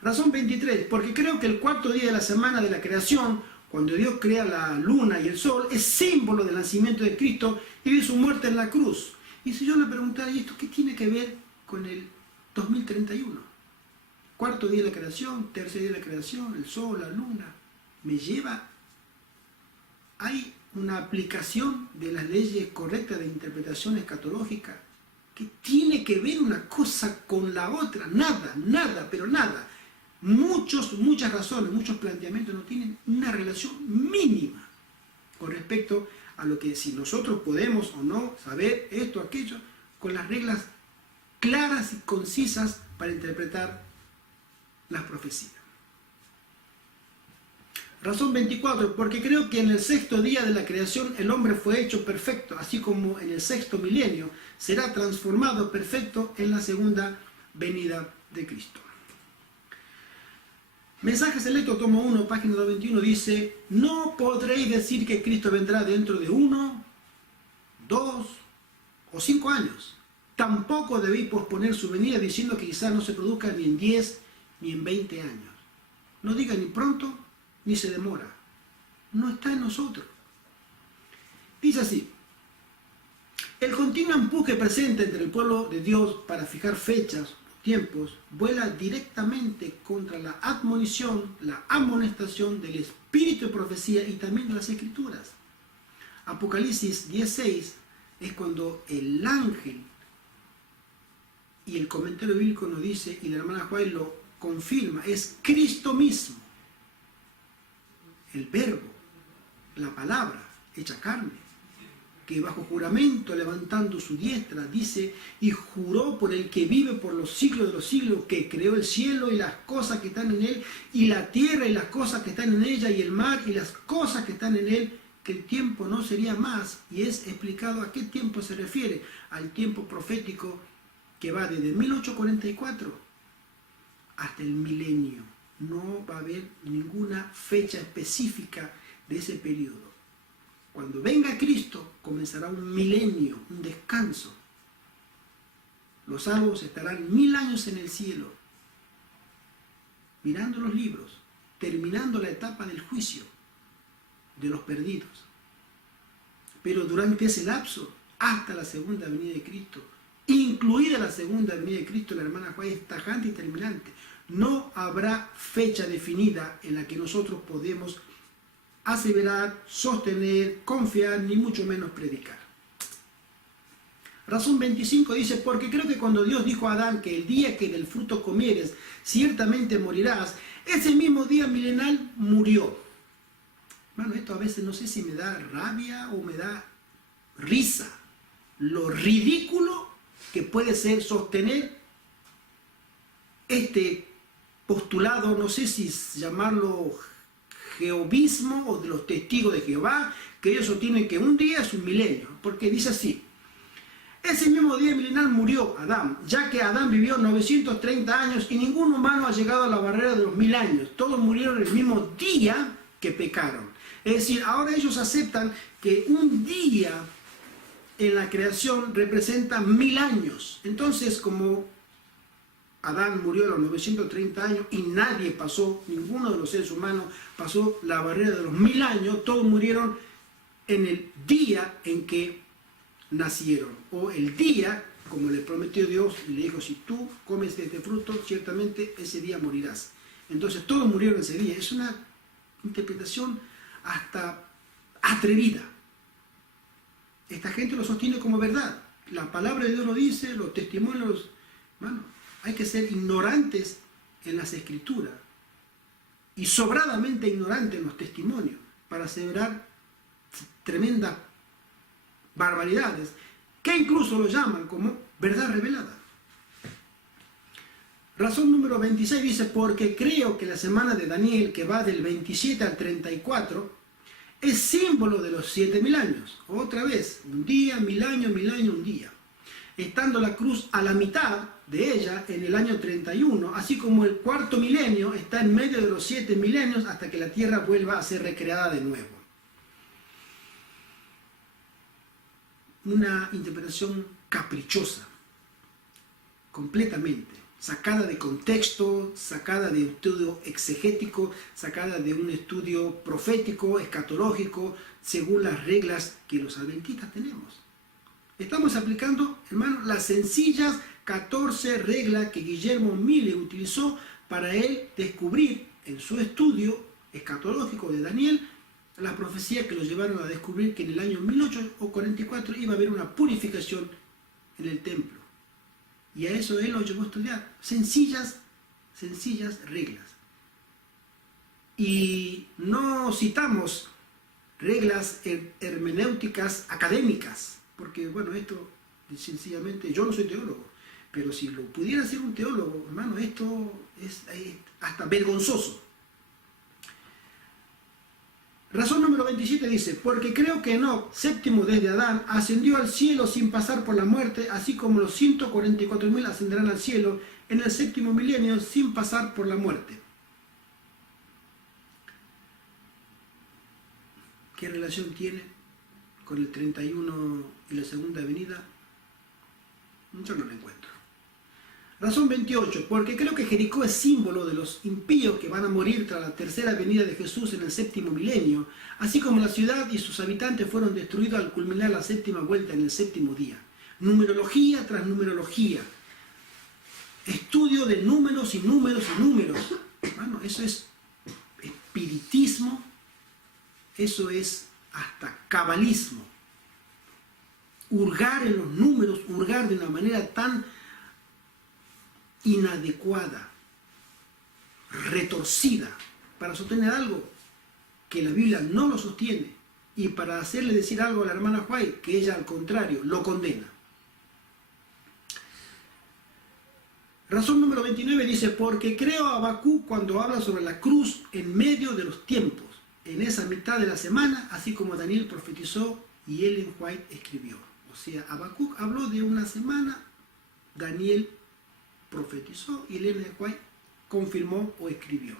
Razón 23, porque creo que el cuarto día de la semana de la creación, cuando Dios crea la luna y el sol, es símbolo del nacimiento de Cristo y de su muerte en la cruz. Y si yo le preguntara, ¿y esto qué tiene que ver con el 2031? Cuarto día de la creación, tercer día de la creación, el sol, la luna, me lleva... Hay una aplicación de las leyes correctas de interpretación escatológica que tiene que ver una cosa con la otra. Nada, nada, pero nada. Muchas razones, muchos planteamientos no tienen una relación mínima con respecto a lo que si nosotros podemos o no saber esto, aquello, con las reglas claras y concisas para interpretar las profecías. Razón 24, porque creo que en el sexto día de la creación el hombre fue hecho perfecto, así como en el sexto milenio será transformado perfecto en la segunda venida de Cristo. Mensaje Selecto, tomo 1, página 21, dice, no podréis decir que Cristo vendrá dentro de 1, 2 o 5 años. Tampoco debéis posponer su venida diciendo que quizás no se produzca ni en 10 ni en 20 años. No diga ni pronto ni se demora. No está en nosotros. Dice así, el continuo empuje presente entre el pueblo de Dios para fijar fechas, tiempos, vuela directamente contra la admonición, la amonestación del espíritu de profecía y también de las escrituras. Apocalipsis 10:6 es cuando el ángel y el comentario bíblico nos dice, y la hermana White lo confirma, es Cristo mismo, el verbo, la palabra hecha carne, que bajo juramento levantando su diestra dice, y juró por el que vive por los siglos de los siglos, que creó el cielo y las cosas que están en él, y la tierra y las cosas que están en ella, y el mar y las cosas que están en él, que el tiempo no sería más. Y es explicado a qué tiempo se refiere, al tiempo profético que va desde 1844 hasta el milenio. No va a haber ninguna fecha específica de ese periodo. Cuando venga Cristo, comenzará un milenio, un descanso. Los salvos estarán 1000 años en el cielo, mirando los libros, terminando la etapa del juicio de los perdidos. Pero durante ese lapso, hasta la segunda venida de Cristo, incluida la segunda venida de Cristo, la hermana White es tajante y terminante. No habrá fecha definida en la que nosotros podemos aseverar, sostener, confiar, ni mucho menos predicar. Razón 25 dice, porque creo que cuando Dios dijo a Adán que el día que del fruto comieres, ciertamente morirás, ese mismo día milenal murió. Bueno, esto a veces no sé si me da rabia o me da risa. Lo ridículo que puede ser sostener este postulado, no sé si llamarlo jehovismo o de los testigos de Jehová, que ellos sostienen que un día es un milenio, porque dice así, Ese mismo día milenar murió Adán, ya que Adán vivió 930 años y ningún humano ha llegado a la barrera de los 1000 años. Todos murieron el mismo día que pecaron. Es decir, ahora ellos aceptan que un día en la creación representa 1000 años. Entonces, como Adán murió a los 930 años y nadie pasó, ninguno de los seres humanos pasó la barrera de los 1000 años, todos murieron en el día en que nacieron, o el día, como le prometió Dios, y le dijo, si tú comes de este fruto, ciertamente ese día morirás. Entonces todos murieron ese día. Es una interpretación hasta atrevida. Esta gente lo sostiene como verdad. La palabra de Dios lo dice, los testimonios, bueno, hay que ser ignorantes en las escrituras y sobradamente ignorantes en los testimonios para aseverar tremendas barbaridades que incluso lo llaman como verdad revelada. Razón número 26 dice, porque creo que la semana de Daniel, que va del 27 al 34, es símbolo de los 7000 años. Otra vez, un día, 1000 años, 1000 años, un día. Estando la cruz a la mitad de ella en el año 31, así como el cuarto milenio está en medio de los 7 milenios hasta que la tierra vuelva a ser recreada de nuevo. Una interpretación caprichosa, completamente, sacada de contexto, sacada de un estudio exegético, sacada de un estudio profético, escatológico, según las reglas que los adventistas tenemos. Estamos aplicando, hermano, las sencillas 14 reglas que Guillermo Mille utilizó para él descubrir en su estudio escatológico de Daniel las profecías que lo llevaron a descubrir que en el año 1844 iba a haber una purificación en el templo. Y a eso él lo llevó a estudiar. Sencillas reglas. Y no citamos reglas hermenéuticas académicas, porque bueno, esto sencillamente, yo no soy teólogo, pero si lo pudiera ser un teólogo, hermano, esto es hasta vergonzoso. Razón número 27 dice, porque creo que Enoc, séptimo desde Adán, ascendió al cielo sin pasar por la muerte, así como los 144.000 ascenderán al cielo en el séptimo milenio sin pasar por la muerte. ¿Qué relación tiene con el 31 y la segunda venida? Yo no la encuentro. Razón 28, porque creo que Jericó es símbolo de los impíos que van a morir tras la tercera venida de Jesús en el séptimo milenio, así como la ciudad y sus habitantes fueron destruidos al culminar la séptima vuelta en el séptimo día. Numerología tras numerología. Estudio de números y números y números. Bueno, eso es espiritismo, eso es hasta cabalismo. Hurgar en los números, hurgar de una manera tan inadecuada, retorcida, para sostener algo que la Biblia no lo sostiene y para hacerle decir algo a la hermana White que ella al contrario lo condena. Razón número 29 dice, porque creo a Habacuc cuando habla sobre la cruz en medio de los tiempos, en esa mitad de la semana, así como Daniel profetizó y Ellen White escribió. O sea, Habacuc habló de una semana, Daniel profetizó y Ellen White confirmó o escribió.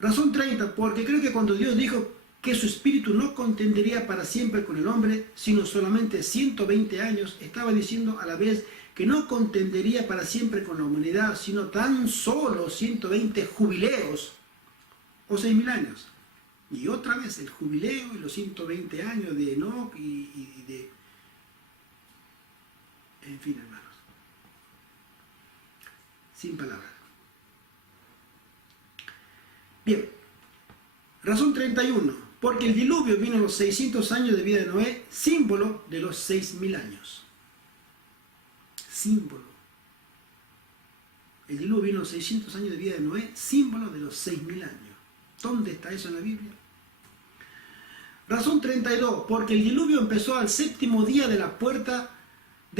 Razón 30, porque creo que cuando Dios dijo que su espíritu no contendería para siempre con el hombre, sino solamente 120 años, estaba diciendo a la vez que no contendería para siempre con la humanidad, sino tan solo 120 jubileos o 6.000 años. Y otra vez el jubileo y los 120 años de Enoc y de... En fin, hermanos. Sin palabras. Bien. Razón 31. Porque el diluvio vino a los 600 años de vida de Noé, símbolo de los 6.000 años. Símbolo. El diluvio vino a los 600 años de vida de Noé, símbolo de los 6.000 años. ¿Dónde está eso en la Biblia? Razón 32. Porque el diluvio empezó al séptimo día de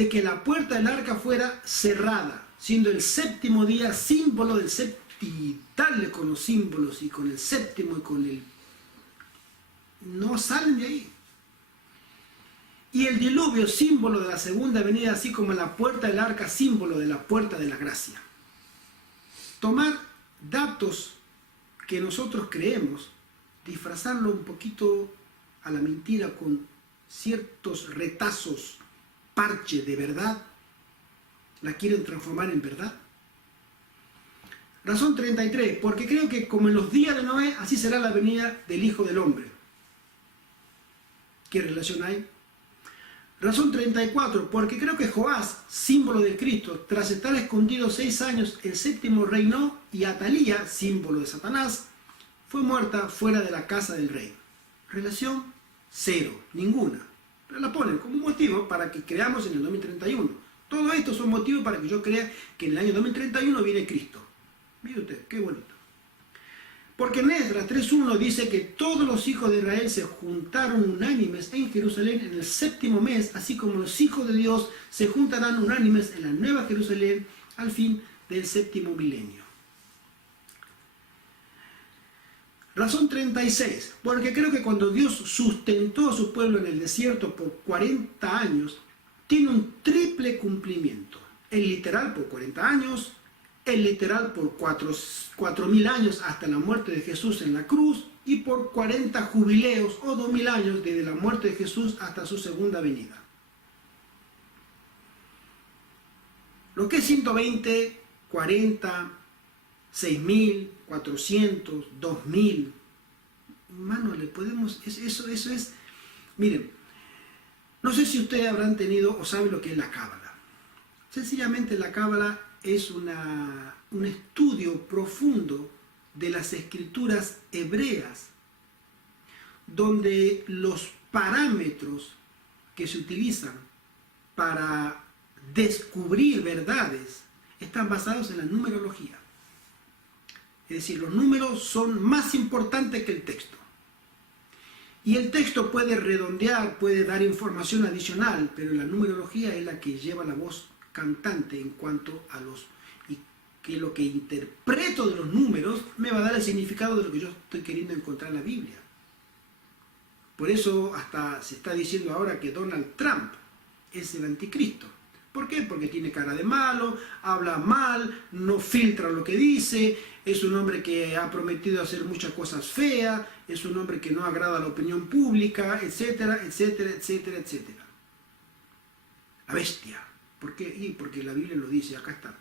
que la puerta del arca fuera cerrada, siendo el séptimo día símbolo del séptimo, darle con los símbolos y con el séptimo y con el... No salen de ahí. y el diluvio símbolo de la segunda venida, así como la puerta del arca símbolo de la puerta de la gracia. Tomar datos que nosotros creemos, disfrazarlo un poquito a la mentira con ciertos retazos, parches de verdad, la quieren transformar en verdad. Razón 33, porque creo que como en los días de Noé, así será la venida del Hijo del Hombre. ¿Qué relación hay? Razón 34, porque creo que Joás, símbolo de Cristo, tras estar escondido 6 años, el séptimo reinó, y Atalía, símbolo de Satanás, fue muerta fuera de la casa del rey. Relación cero, ninguna. Pero la ponen como motivo para que creamos en el 2031. Todo esto son motivos para que yo crea que en el año 2031 viene Cristo. Mire usted, qué bonito. Porque en Esdras 3.1 dice que todos los hijos de Israel se juntaron unánimes en Jerusalén en el séptimo mes, así como los hijos de Dios se juntarán unánimes en la nueva Jerusalén al fin del séptimo milenio. Razón 36, porque creo que cuando Dios sustentó a su pueblo en el desierto por 40 años, tiene un triple cumplimiento. El literal por 40 años, el literal por 4.000 años hasta la muerte de Jesús en la cruz, y por 40 jubileos o 2.000 años desde la muerte de Jesús hasta su segunda venida. Lo que es 120, 40, 6.000, 400, 2.000, hermano, le podemos, eso es, miren, no sé si ustedes habrán tenido o saben lo que es la cábala. Sencillamente la cábala es un estudio profundo de las escrituras hebreas, donde los parámetros que se utilizan para descubrir verdades están basados en la numerología. Es decir, los números son más importantes que el texto. Y el texto puede redondear, puede dar información adicional, pero la numerología es la que lleva la voz cantante en cuanto a que lo que interpreto de los números me va a dar el significado de lo que yo estoy queriendo encontrar en la Biblia. Por eso hasta se está diciendo ahora que Donald Trump es el anticristo. ¿Por qué? Porque tiene cara de malo, habla mal, no filtra lo que dice, es un hombre que ha prometido hacer muchas cosas feas, es un hombre que no agrada a la opinión pública, etcétera, etcétera, etcétera, etcétera. La bestia. ¿Por qué? Y porque la Biblia lo dice, acá está.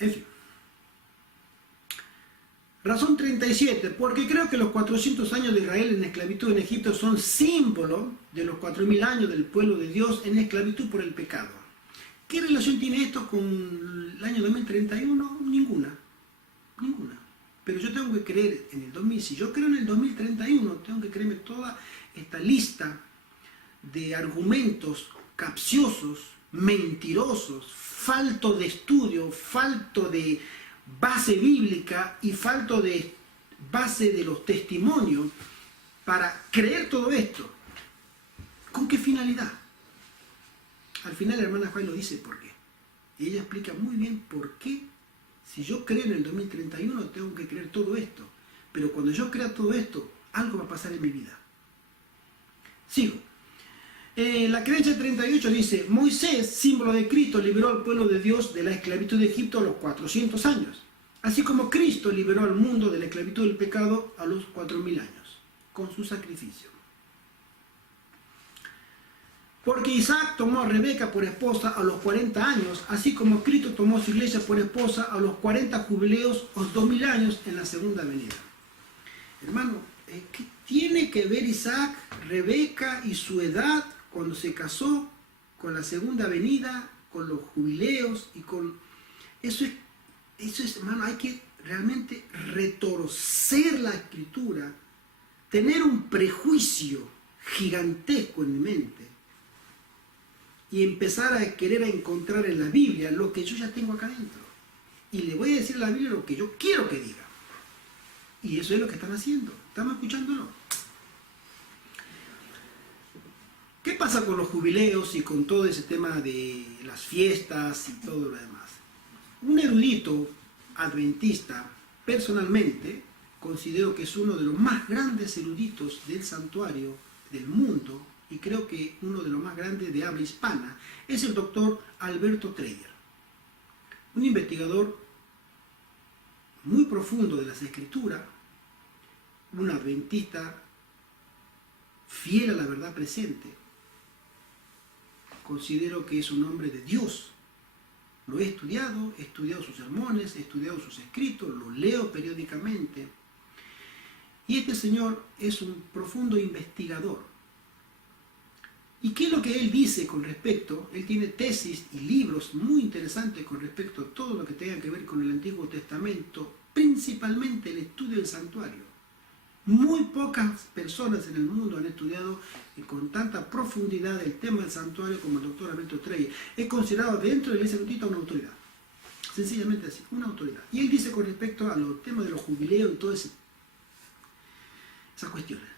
En fin. Razón 37, porque creo que los 400 años de Israel en esclavitud en Egipto son símbolo de los 4.000 años del pueblo de Dios en esclavitud por el pecado. ¿Qué relación tiene esto con el año 2031? Ninguna. Ninguna. Pero yo tengo que creer en el 2000. Si yo creo en el 2031, tengo que creerme toda esta lista de argumentos capciosos, mentirosos, falto de estudio, falto de base bíblica y falto de base de los testimonios para creer todo esto. ¿Con qué finalidad? Al final la hermana Juan lo dice por qué. Y ella explica muy bien por qué, si yo creo en el 2031, tengo que creer todo esto. Pero cuando yo crea todo esto, algo va a pasar en mi vida. Sigo. La creencia 38 dice, Moisés, símbolo de Cristo, liberó al pueblo de Dios de la esclavitud de Egipto a los 400 años. Así como Cristo liberó al mundo de la esclavitud del pecado a los 4.000 años, con su sacrificio. Porque Isaac tomó a Rebeca por esposa a los 40 años, así como Cristo tomó a su iglesia por esposa a los 40 jubileos o 2.000 años en la segunda venida. Hermano, ¿qué tiene que ver Isaac, Rebeca y su edad cuando se casó con la segunda venida, con los jubileos y con... Eso es, hermano, hay que realmente retorcer la escritura, tener un prejuicio gigantesco en mi mente y empezar a querer encontrar en la Biblia lo que yo ya tengo acá adentro. Y le voy a decir a la Biblia lo que yo quiero que diga. Y eso es lo que están haciendo. ¿Estamos escuchándolo? ¿Qué pasa con los jubileos y con todo ese tema de las fiestas y todo lo demás? Un erudito adventista, personalmente, considero que es uno de los más grandes eruditos del santuario del mundo y creo que uno de los más grandes de habla hispana, es el doctor Alberto Dreyer, un investigador muy profundo de las escrituras, un adventista fiel a la verdad presente. Considero que es un hombre de Dios. Lo he estudiado sus sermones, he estudiado sus escritos, lo leo periódicamente. Y este señor es un profundo investigador. ¿Y qué es lo que él dice con respecto? Él tiene tesis y libros muy interesantes con respecto a todo lo que tenga que ver con el Antiguo Testamento, principalmente el estudio del santuario. Muy pocas personas en el mundo han estudiado con tanta profundidad el tema del santuario como el doctor Alberto Dreyer. Es considerado dentro de la Iglesia Adventista una autoridad. Sencillamente así, una autoridad. Y él dice con respecto a los temas de los jubileos y todas esas cuestiones.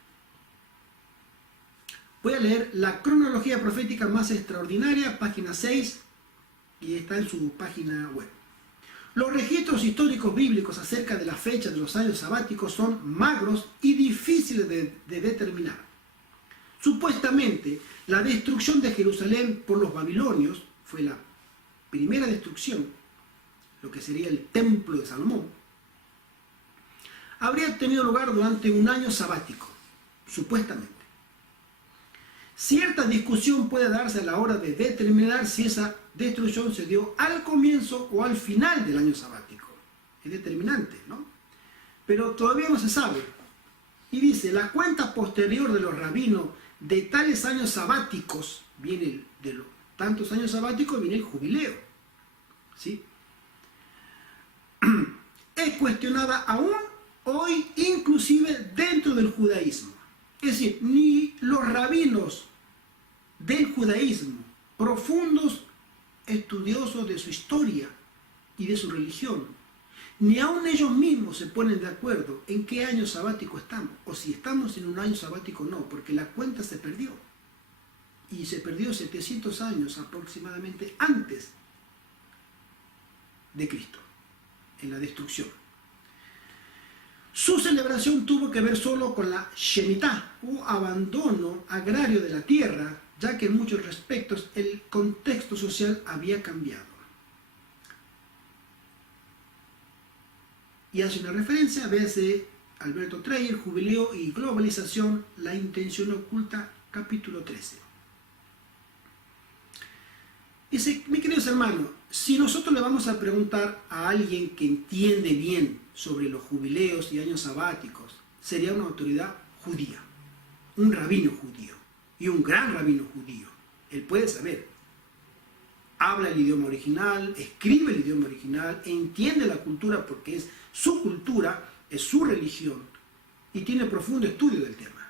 Voy a leer la cronología profética más extraordinaria, página 6, y está en su página web. Los registros históricos bíblicos acerca de la fecha de los años sabáticos son magros y difíciles de determinar. Supuestamente, la destrucción de Jerusalén por los babilonios fue la primera destrucción, lo que sería el templo de Salomón, habría tenido lugar durante un año sabático, supuestamente. Cierta discusión puede darse a la hora de determinar si esa destrucción se dio al comienzo o al final del año sabático. Es determinante, ¿no? Pero todavía no se sabe. Y dice, la cuenta posterior de los rabinos de tales años sabáticos, viene de los tantos años sabáticos, viene el jubileo, ¿sí? Es cuestionada aún hoy, inclusive dentro del judaísmo. Es decir, ni los rabinos del judaísmo, profundos estudiosos de su historia y de su religión, ni aun ellos mismos se ponen de acuerdo en qué año sabático estamos, o si estamos en un año sabático o no, porque la cuenta se perdió. Y se perdió 700 años aproximadamente antes de Cristo, en la destrucción. Su celebración tuvo que ver solo con la Shemitah, o abandono agrario de la tierra, ya que en muchos aspectos el contexto social había cambiado. Y hace una referencia, véase Alberto Dreyer, Jubileo y Globalización, la intención oculta, capítulo 13. Dice, mis queridos hermanos, si nosotros le vamos a preguntar a alguien que entiende bien sobre los jubileos y años sabáticos, sería una autoridad judía, un rabino judío, y un gran rabino judío. Él puede saber, habla el idioma original, escribe el idioma original, entiende la cultura porque es su cultura, es su religión, y tiene profundo estudio del tema.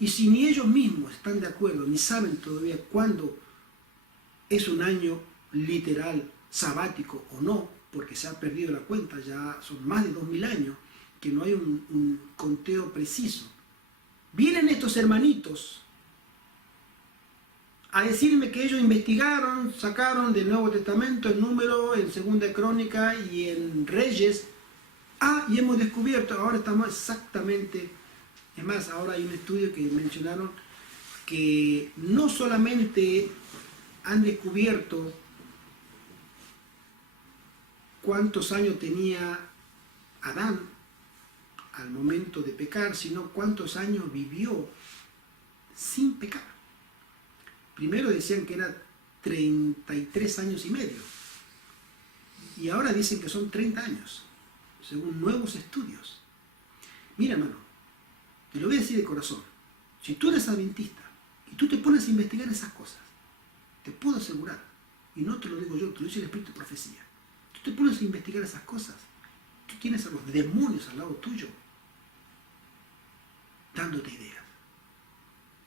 Y si ni ellos mismos están de acuerdo, ni saben todavía cuándo es un año literal sabático o no, porque se ha perdido la cuenta, ya son más de 2000 años que no hay un conteo preciso. Vienen estos hermanitos a decirme que ellos investigaron, sacaron del Nuevo Testamento el número en Segunda Crónica y en Reyes. Y hemos descubierto, ahora estamos exactamente, es más, ahora hay un estudio que mencionaron que no solamente han descubierto cuántos años tenía Adán al momento de pecar, sino cuántos años vivió sin pecar. Primero decían que era 33 años y medio, y ahora dicen que son 30 años, según nuevos estudios. Mira, hermano, te lo voy a decir de corazón, si tú eres adventista y tú te pones a investigar esas cosas, te puedo asegurar, y no te lo digo yo, te lo dice el Espíritu de Profecía, tú te pones a investigar esas cosas, tú tienes a los demonios al lado tuyo, dándote ideas,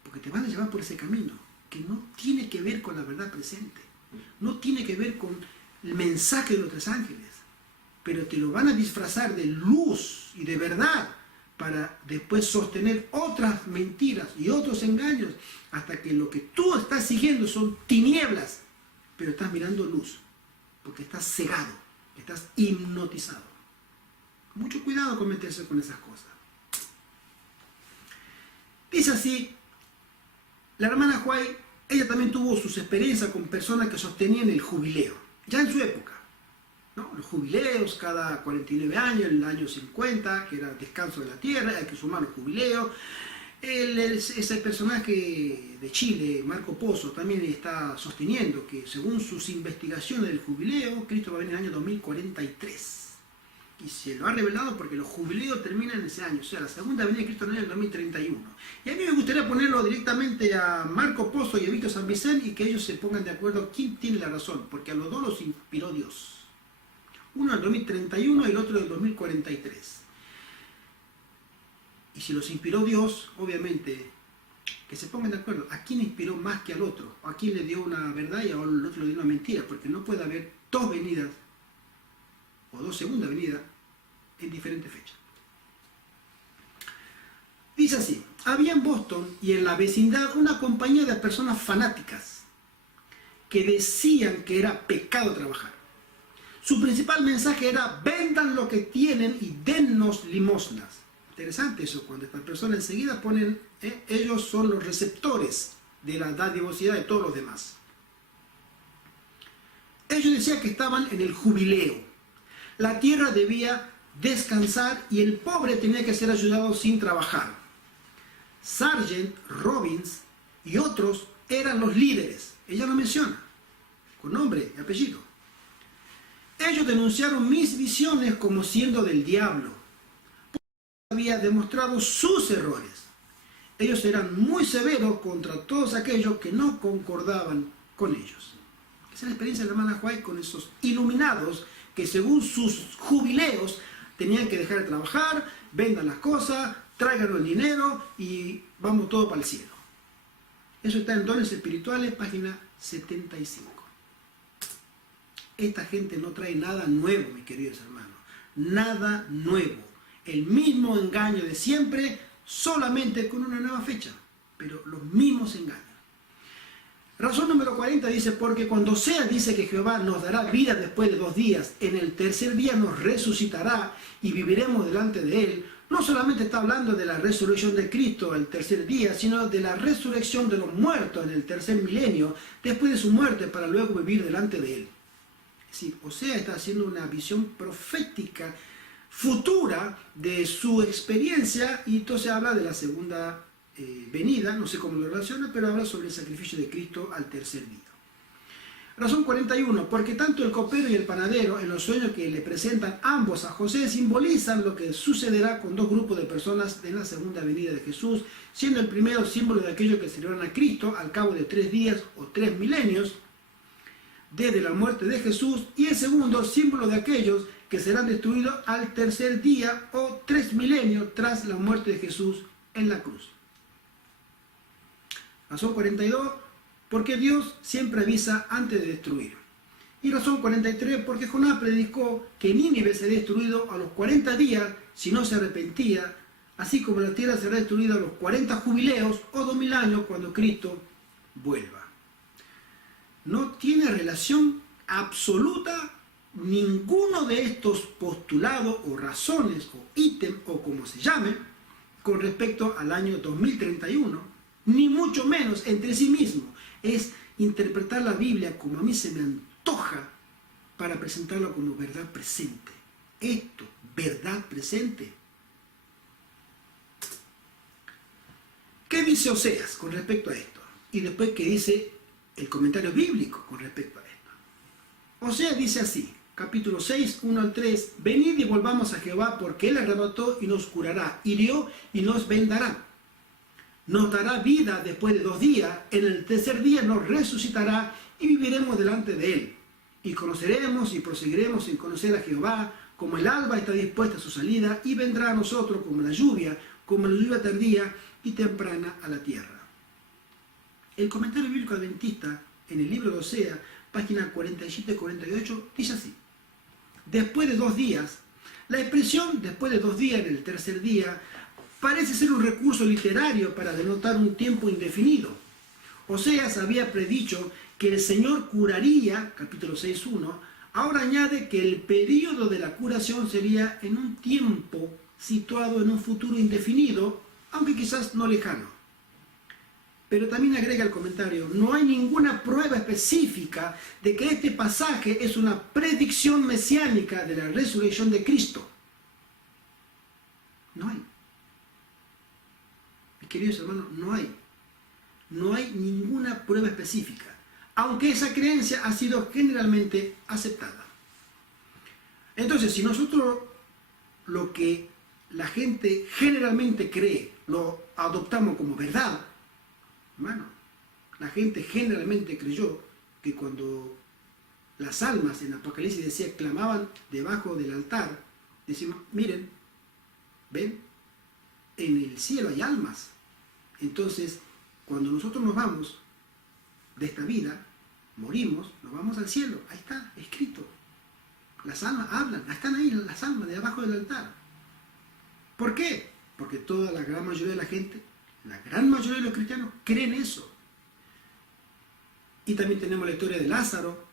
porque te van a llevar por ese camino, que no tiene que ver con la verdad presente, no tiene que ver con el mensaje de los tres ángeles, pero te lo van a disfrazar de luz y de verdad, para después sostener otras mentiras y otros engaños, hasta que lo que tú estás siguiendo son tinieblas, pero estás mirando luz, porque estás cegado, estás hipnotizado. Mucho cuidado con meterse con esas cosas. Dice así, La hermana White, ella también tuvo sus experiencias con personas que sostenían el jubileo, ya en su época, ¿no? Los jubileos cada 49 años, el año 50, que era el descanso de la tierra, hay que sumar los jubileos. Ese personaje de Chile, Marco Pozo, también está sosteniendo que según sus investigaciones del jubileo, Cristo va a venir en el año 2043. Y se lo ha revelado porque los jubileos terminan en ese año, o sea, la segunda venida de Cristo en el 2031. Y a mí me gustaría ponerlo directamente a Marco Pozo y a Víctor San Vicente y que ellos se pongan de acuerdo quién tiene la razón, porque a los dos los inspiró Dios. Uno en el 2031 y el otro en el 2043. Y si los inspiró Dios, obviamente, que se pongan de acuerdo. ¿A quién inspiró más que al otro? ¿A quién le dio una verdad y al otro le dio una mentira? Porque no puede haber dos venidas o dos segundas venidas en diferentes fechas. Dice así: había en Boston y en la vecindad una compañía de personas fanáticas que decían que era pecado trabajar. Su principal mensaje era: vendan lo que tienen y dennos limosnas. Interesante eso, cuando estas personas enseguida ponen, ellos son los receptores de la dadivosidad de todos los demás. Ellos decían que estaban en el jubileo. La tierra debía descansar y el pobre tenía que ser ayudado sin trabajar. Sargent, Robbins y otros eran los líderes. Ella lo menciona, con nombre y apellido. Ellos denunciaron mis visiones como siendo del diablo. Había demostrado sus errores. Ellos eran muy severos contra todos aquellos que no concordaban con ellos. Esa es la experiencia de la hermana White con esos iluminados que según sus jubileos tenían que dejar de trabajar, vendan las cosas, traigan el dinero y vamos todos para el cielo. Eso está en Dones Espirituales, página 75. Esta gente no trae nada nuevo, mis queridos hermanos. Nada nuevo. El mismo engaño de siempre, solamente con una nueva fecha, pero los mismos engaños. Razón número 40 dice: porque cuando Oseas dice que Jehová nos dará vida después de 2 días, en el tercer día nos resucitará y viviremos delante de él, no solamente está hablando de la resurrección de Cristo el tercer día, sino de la resurrección de los muertos en el tercer milenio, después de su muerte, para luego vivir delante de él. Es decir, Oseas está haciendo una visión profética futura de su experiencia, y entonces habla de la segunda venida, no sé cómo lo relaciona, pero habla sobre el sacrificio de Cristo al tercer día. Razón 41, porque tanto el copero y el panadero, en los sueños que le presentan ambos a José, simbolizan lo que sucederá con 2 grupos de personas en la segunda venida de Jesús, siendo el primero símbolo de aquellos que servirán a Cristo al cabo de 3 días o 3 milenios desde la muerte de Jesús, y el segundo símbolo de aquellos que serán destruidos al tercer día o 3 milenios tras la muerte de Jesús en la cruz. Razón 42, porque Dios siempre avisa antes de destruir. Y razón 43, porque Jonás predicó que Nínive sería destruido a los 40 días si no se arrepentía, así como la tierra será destruida a los 40 jubileos o 2000 años cuando Cristo vuelva. No tiene relación absoluta ninguno de estos postulados o razones o ítem o como se llame con respecto al año 2031, ni mucho menos entre sí mismo. Es interpretar la Biblia como a mí se me antoja para presentarlo como verdad presente. Esto, verdad presente. ¿Qué dice Oseas con respecto a esto? Y después, ¿qué dice el comentario bíblico con respecto a esto? Oseas dice así: capítulo 6, 1 al 3, venid y volvamos a Jehová, porque él arrebató y nos curará, hirió y nos vendará. Nos dará vida después de 2 días, en el tercer día nos resucitará y viviremos delante de él. Y conoceremos y proseguiremos en conocer a Jehová, como el alba está dispuesta a su salida, y vendrá a nosotros como la lluvia tardía y temprana a la tierra. El comentario bíblico adventista en el libro de Oseas, página 47-48, dice así: después de 2 días, la expresión después de 2 días en el tercer día parece ser un recurso literario para denotar un tiempo indefinido. Oseas había predicho que el Señor curaría, capítulo 6.1, ahora añade que el período de la curación sería en un tiempo situado en un futuro indefinido, aunque quizás no lejano. Pero también agrega el comentario, no hay ninguna prueba específica de que este pasaje es una predicción mesiánica de la resurrección de Cristo. No hay. Mis queridos hermanos, no hay. No hay ninguna prueba específica, aunque esa creencia ha sido generalmente aceptada. Entonces, si nosotros lo que la gente generalmente cree lo adoptamos como verdad, hermano, la gente generalmente creyó que cuando las almas en Apocalipsis decía clamaban debajo del altar, decimos, miren, ven, en el cielo hay almas. Entonces, cuando nosotros nos vamos de esta vida, morimos, nos vamos al cielo. Ahí está, escrito. Las almas hablan, están ahí las almas de abajo del altar. ¿Por qué? Porque toda la gran mayoría de la gente, la gran mayoría de los cristianos, creen eso. Y también tenemos la historia de Lázaro,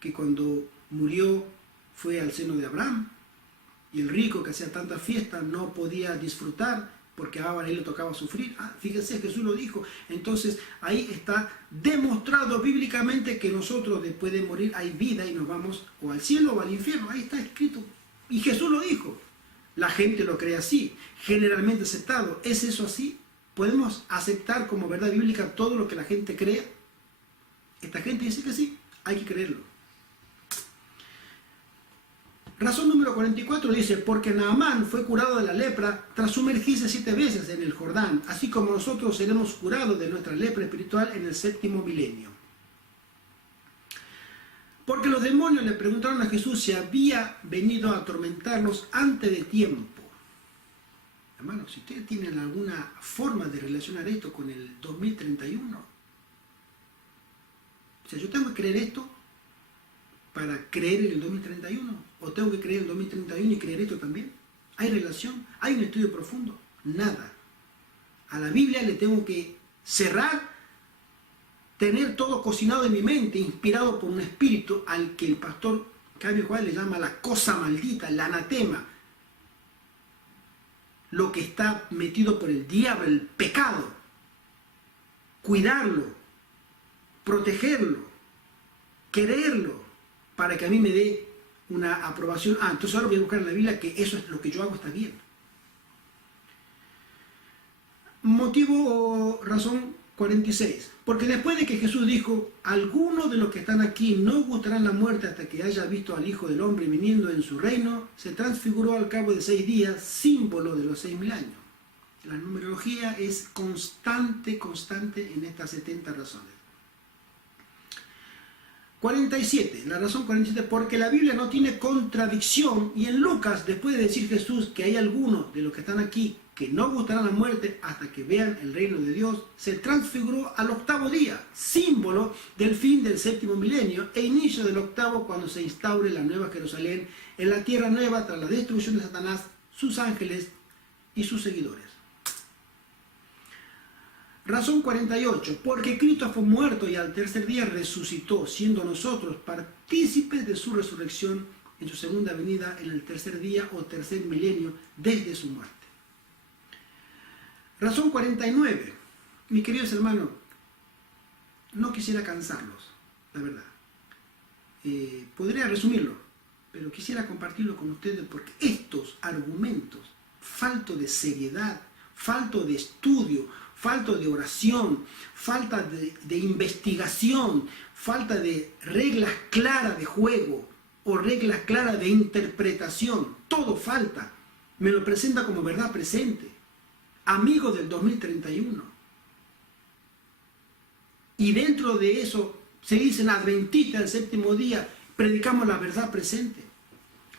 que cuando murió fue al seno de Abraham, y el rico que hacía tanta fiesta no podía disfrutar, porque ahora a él le tocaba sufrir. Fíjense, Jesús lo dijo. Entonces, ahí está demostrado bíblicamente que nosotros después de morir hay vida y nos vamos o al cielo o al infierno. Ahí está escrito. Y Jesús lo dijo. La gente lo cree así, generalmente aceptado. ¿Es eso así? ¿Podemos aceptar como verdad bíblica todo lo que la gente crea? Esta gente dice que sí, hay que creerlo. Razón número 44 dice, porque Naamán fue curado de la lepra tras sumergirse 7 veces en el Jordán, así como nosotros seremos curados de nuestra lepra espiritual en el 7º milenio. Porque los demonios le preguntaron a Jesús si había venido a atormentarlos antes de tiempo. Hermanos, si ustedes tienen alguna forma de relacionar esto con el 2031, o sea, yo tengo que creer esto para creer en el 2031, o tengo que creer en el 2031 y creer esto también. ¿Hay relación? ¿Hay un estudio profundo? Nada. A la Biblia le tengo que cerrar, tener todo cocinado en mi mente, inspirado por un espíritu al que el pastor Cabio Juárez le llama la cosa maldita, el anatema, lo que está metido por el diablo, el pecado. Cuidarlo, protegerlo, quererlo, para que a mí me dé una aprobación. Entonces ahora voy a buscar en la Biblia que eso es lo que yo hago, está bien. Motivo o razón 46. Porque después de que Jesús dijo, algunos de los que están aquí no gustarán la muerte hasta que haya visto al Hijo del Hombre viniendo en su reino, se transfiguró al cabo de 6 días, símbolo de los 6.000 años. La numerología es constante en estas 70 razones. 47, la razón 47, porque la Biblia no tiene contradicción, y en Lucas, después de decir Jesús que hay algunos de los que están aquí que no gustarán la muerte hasta que vean el reino de Dios, se transfiguró al 8º día, símbolo del fin del 7º milenio e inicio del 8º, cuando se instaure la nueva Jerusalén en la tierra nueva tras la destrucción de Satanás, sus ángeles y sus seguidores. Razón 48, porque Cristo fue muerto y al 3er día resucitó, siendo nosotros partícipes de su resurrección en su segunda venida en el 3er día o 3er milenio desde su muerte. Razón 49, mis queridos hermanos, no quisiera cansarlos, la verdad. Podría resumirlo, pero quisiera compartirlo con ustedes porque estos argumentos, falto de seriedad, falto de estudio, falta de oración, falta de investigación, falta de reglas claras de juego o reglas claras de interpretación, todo falta. Me lo presenta como verdad presente, amigo del 2031. Y dentro de eso se dicen adventistas del 7º día, predicamos la verdad presente.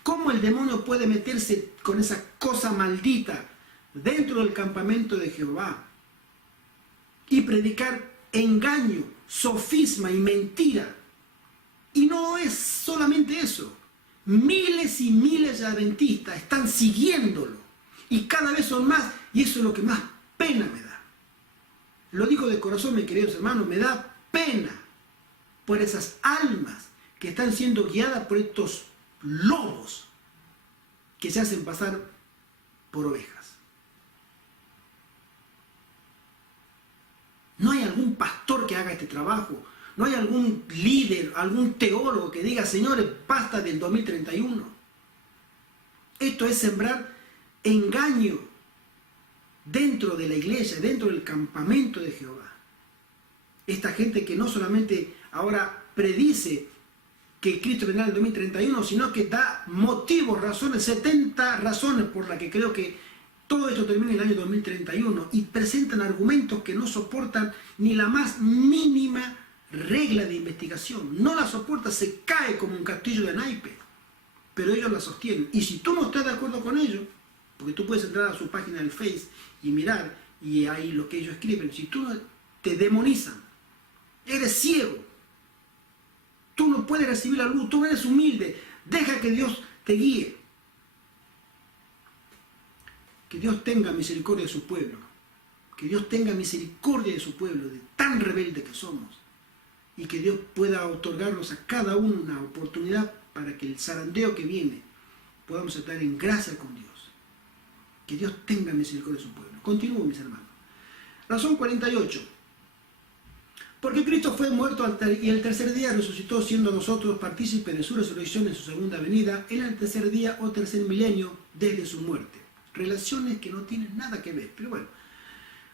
¿Cómo el demonio puede meterse con esa cosa maldita dentro del campamento de Jehová y predicar engaño, sofisma y mentira? Y no es solamente eso. Miles y miles de adventistas están siguiéndolo. Y cada vez son más. Y eso es lo que más pena me da. Lo digo de corazón, mis queridos hermanos. Me da pena por esas almas que están siendo guiadas por estos lobos que se hacen pasar por ovejas. No hay algún pastor que haga este trabajo. No hay algún líder, algún teólogo que diga, señores, basta del 2031. Esto es sembrar engaño dentro de la iglesia, dentro del campamento de Jehová. Esta gente que no solamente ahora predice que Cristo vendrá en el 2031, sino que da motivos, razones, 70 razones por las que creo que todo esto termina en el año 2031 y presentan argumentos que no soportan ni la más mínima regla de investigación. No la soporta, se cae como un castillo de naipe, pero ellos la sostienen. Y si tú no estás de acuerdo con ellos, porque tú puedes entrar a su página del Face y mirar, y ahí lo que ellos escriben, si tú te demonizan, eres ciego, tú no puedes recibir la luz, tú eres humilde, deja que Dios te guíe. Que Dios tenga misericordia de su pueblo, que Dios tenga misericordia de su pueblo, de tan rebelde que somos, y que Dios pueda otorgarnos a cada uno una oportunidad para que el zarandeo que viene podamos estar en gracia con Dios. Que Dios tenga misericordia de su pueblo. Continúo, mis hermanos. Razón 48. Porque Cristo fue muerto y el tercer día resucitó, siendo nosotros partícipes de su resurrección en su segunda venida, en el tercer día o tercer milenio desde su muerte. Relaciones que no tienen nada que ver, pero bueno.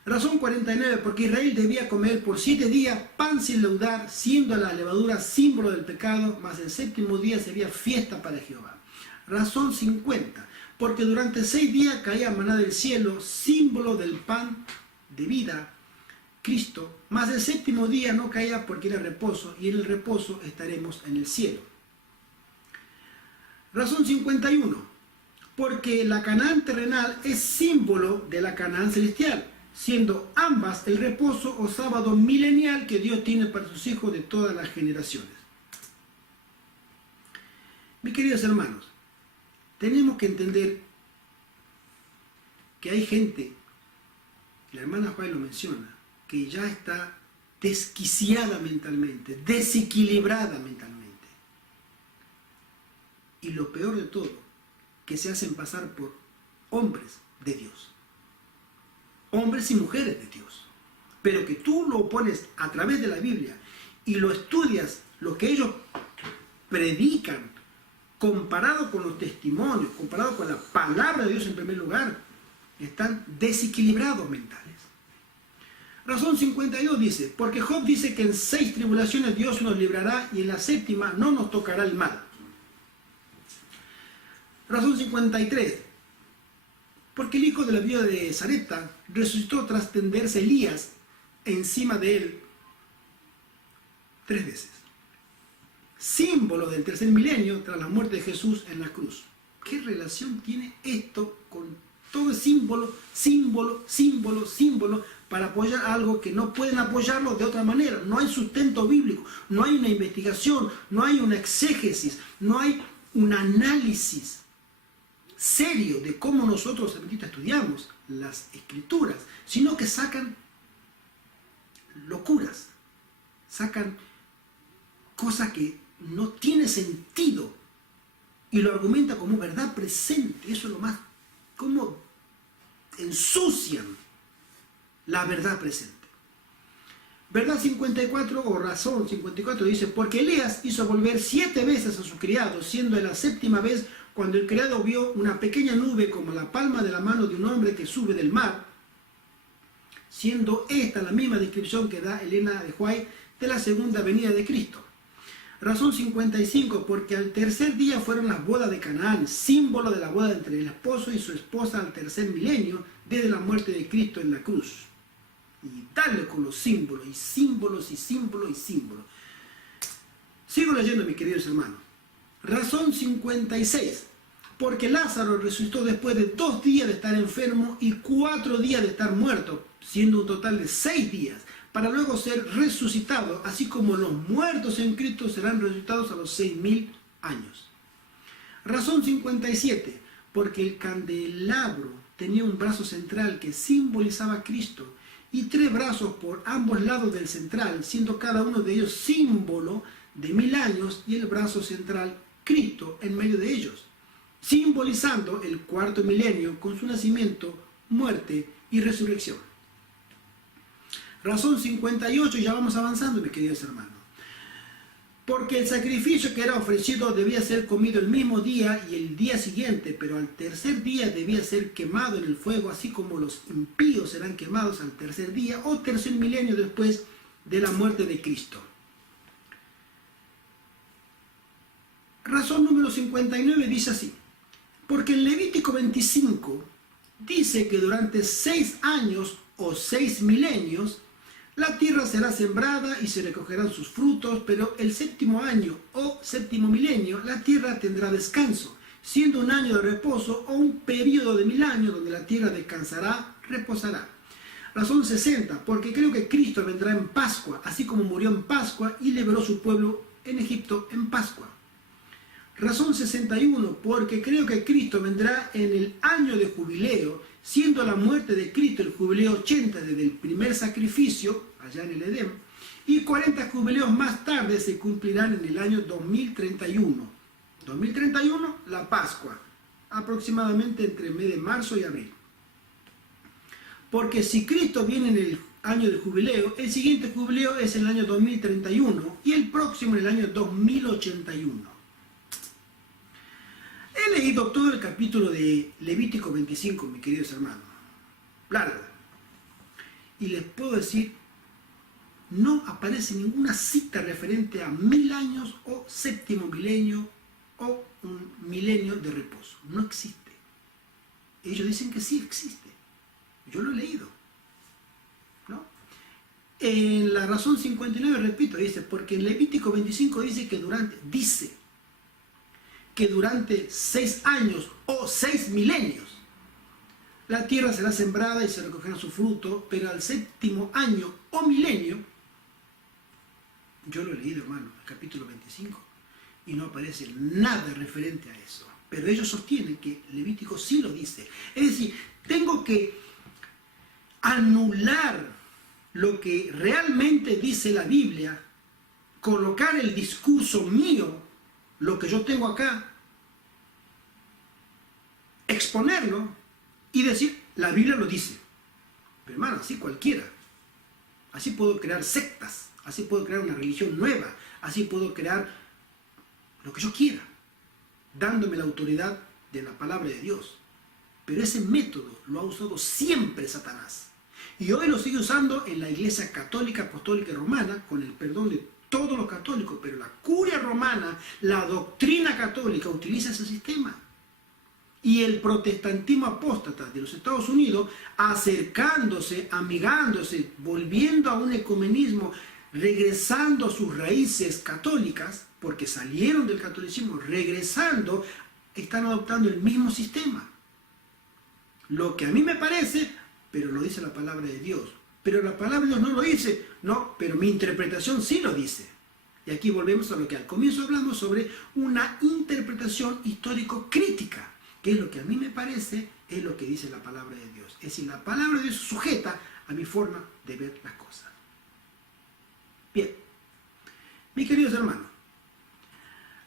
Razón 49, porque Israel debía comer por 7 días pan sin leudar, siendo la levadura símbolo del pecado, mas el séptimo día sería fiesta para Jehová. Razón 50, porque durante 6 días caía maná del cielo, símbolo del pan de vida, Cristo, mas el séptimo día no caía porque era reposo, y en el reposo estaremos en el cielo. Razón 51, porque la Canaán terrenal es símbolo de la Canaán celestial, siendo ambas el reposo o sábado milenial que Dios tiene para sus hijos de todas las generaciones. Mis queridos hermanos, tenemos que entender que hay gente, la hermana Juárez lo menciona, que ya está desquiciada mentalmente, desequilibrada mentalmente. Y lo peor de todo, que se hacen pasar por hombres de Dios. Hombres y mujeres de Dios, pero que tú lo pones a través de la Biblia y lo estudias, lo que ellos predican, comparado con los testimonios, comparado con la palabra de Dios en primer lugar, están desequilibrados mentales. Razón 52 dice, porque Job dice que en 6 tribulaciones Dios nos librará y en la 7ª no nos tocará el mal. Razón 53, porque el hijo de la viuda de Sarepta resucitó tras tenderse Elías encima de él 3 veces. Símbolo del tercer milenio tras la muerte de Jesús en la cruz. ¿Qué relación tiene esto con todo el símbolo para apoyar algo que no pueden apoyarlo de otra manera? No hay sustento bíblico, no hay una investigación, no hay una exégesis, no hay un análisis serio de cómo nosotros estudiamos las escrituras, sino que sacan locuras, sacan cosas que no tienen sentido y lo argumenta como verdad presente. Eso es lo más, cómo ensucian la verdad presente. Verdad 54 o razón 54 dice, porque Elías hizo volver 7 veces a su criado, siendo en la 7ª vez cuando el criado vio una pequeña nube como la palma de la mano de un hombre que sube del mar, siendo esta la misma descripción que da Elena de White de la segunda venida de Cristo. Razón 55, porque al tercer día fueron las bodas de Canaán, símbolo de la boda entre el esposo y su esposa al tercer milenio, desde la muerte de Cristo en la cruz. Y darle con los símbolos, y símbolos, y símbolos, y símbolos. Sigo leyendo, mis queridos hermanos. Razón 56, porque Lázaro resucitó después de 2 días de estar enfermo y 4 días de estar muerto, siendo un total de 6 días, para luego ser resucitado, así como los muertos en Cristo serán resucitados a los 6000 años. Razón 57, porque el candelabro tenía un brazo central que simbolizaba a Cristo y 3 brazos por ambos lados del central, siendo cada uno de ellos símbolo de 1000 años y el brazo central Cristo en medio de ellos, simbolizando el 4º milenio con su nacimiento, muerte y resurrección. Razón 58, ya vamos avanzando, mis queridos hermanos. Porque el sacrificio que era ofrecido debía ser comido el mismo día y el día siguiente, pero al tercer día debía ser quemado en el fuego, así como los impíos serán quemados al tercer día o tercer milenio después de la muerte de Cristo. Razón número 59 dice así: porque en Levítico 25 dice que durante 6 años o 6 milenios la tierra será sembrada y se recogerán sus frutos, pero el séptimo año o séptimo milenio la tierra tendrá descanso, siendo un año de reposo o un periodo de 1000 años donde la tierra descansará, reposará. Razón 60, porque creo que Cristo vendrá en Pascua, así como murió en Pascua y liberó su pueblo en Egipto en Pascua. Razón 61, porque creo que Cristo vendrá en el año de jubileo, siendo la muerte de Cristo el jubileo 80 desde el primer sacrificio, allá en el Edén, y 40 jubileos más tarde se cumplirán en el año 2031. 2031, la Pascua, aproximadamente entre el mes de marzo y abril. Porque si Cristo viene en el año de jubileo, el siguiente jubileo es el año 2031 y el próximo en el año 2081. He leído todo el capítulo de Levítico 25, mis queridos hermanos. Largo. Y les puedo decir, no aparece ninguna cita referente a 1000 años o séptimo milenio o un milenio de reposo. No existe. Ellos dicen que sí existe. Yo lo he leído. ¿No? En la razón 59, repito, dice, porque en Levítico 25 dice que durante 6 años o 6 milenios la tierra será sembrada y se recogerá su fruto, pero al séptimo año o milenio, yo lo he leído, hermano, el capítulo 25, y no aparece nada referente a eso. Pero ellos sostienen que Levítico sí lo dice. Es decir, tengo que anular lo que realmente dice la Biblia, colocar el discurso mío, lo que yo tengo acá, exponerlo y decir, la Biblia lo dice. Pero hermano, así cualquiera. Así puedo crear sectas, así puedo crear una religión nueva, así puedo crear lo que yo quiera, dándome la autoridad de la palabra de Dios. Pero ese método lo ha usado siempre Satanás. Y hoy lo sigue usando en la Iglesia Católica, Apostólica y Romana, con el perdón de todos los católicos, pero la curia romana, la doctrina católica utiliza ese sistema. Y el protestantismo apóstata de los Estados Unidos, acercándose, amigándose, volviendo a un ecumenismo, regresando a sus raíces católicas, porque salieron del catolicismo, regresando, están adoptando el mismo sistema. Lo que a mí me parece, pero lo dice la palabra de Dios. Pero la palabra de Dios no lo dice, no, pero mi interpretación sí lo dice. Y aquí volvemos a lo que al comienzo hablamos sobre una interpretación histórico-crítica, que es lo que a mí me parece, es lo que dice la palabra de Dios. Es decir, la palabra de Dios sujeta a mi forma de ver las cosas. Bien, mis queridos hermanos,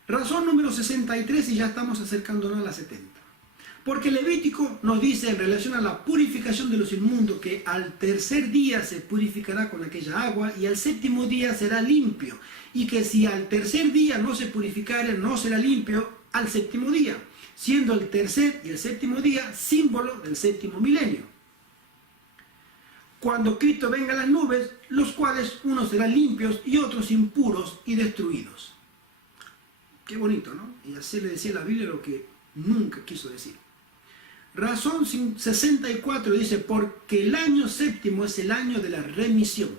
razón número 63 y ya estamos acercándonos a la 70. Porque Levítico nos dice en relación a la purificación de los inmundos que al tercer día se purificará con aquella agua y al séptimo día será limpio. Y que si al tercer día no se purificare, no será limpio al séptimo día, siendo el tercer y el séptimo día símbolo del séptimo milenio. Cuando Cristo venga a las nubes, los cuales unos serán limpios y otros impuros y destruidos. Qué bonito, ¿no? Y así le decía la Biblia lo que nunca quiso decir. Razón 64 dice, porque el año séptimo es el año de la remisión,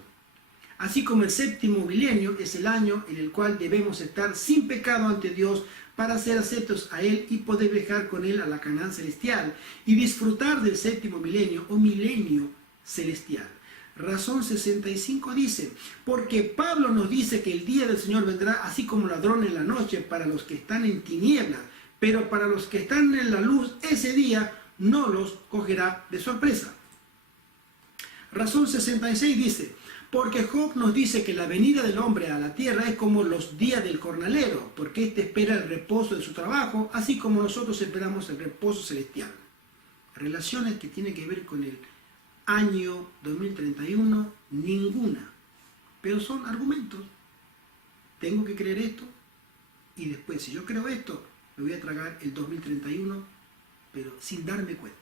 así como el séptimo milenio es el año en el cual debemos estar sin pecado ante Dios para ser aceptos a Él y poder viajar con Él a la Canaán celestial y disfrutar del séptimo milenio o milenio celestial. Razón 65 dice, porque Pablo nos dice que el día del Señor vendrá así como ladrón en la noche para los que están en tinieblas, pero para los que están en la luz, ese día no los cogerá de sorpresa. Razón 66 dice, porque Job nos dice que la venida del hombre a la tierra es como los días del jornalero, porque éste espera el reposo de su trabajo, así como nosotros esperamos el reposo celestial. Relaciones que tienen que ver con el año 2031, ninguna. Pero son argumentos. Tengo que creer esto y después, si yo creo esto, me voy a tragar el 2031, pero sin darme cuenta.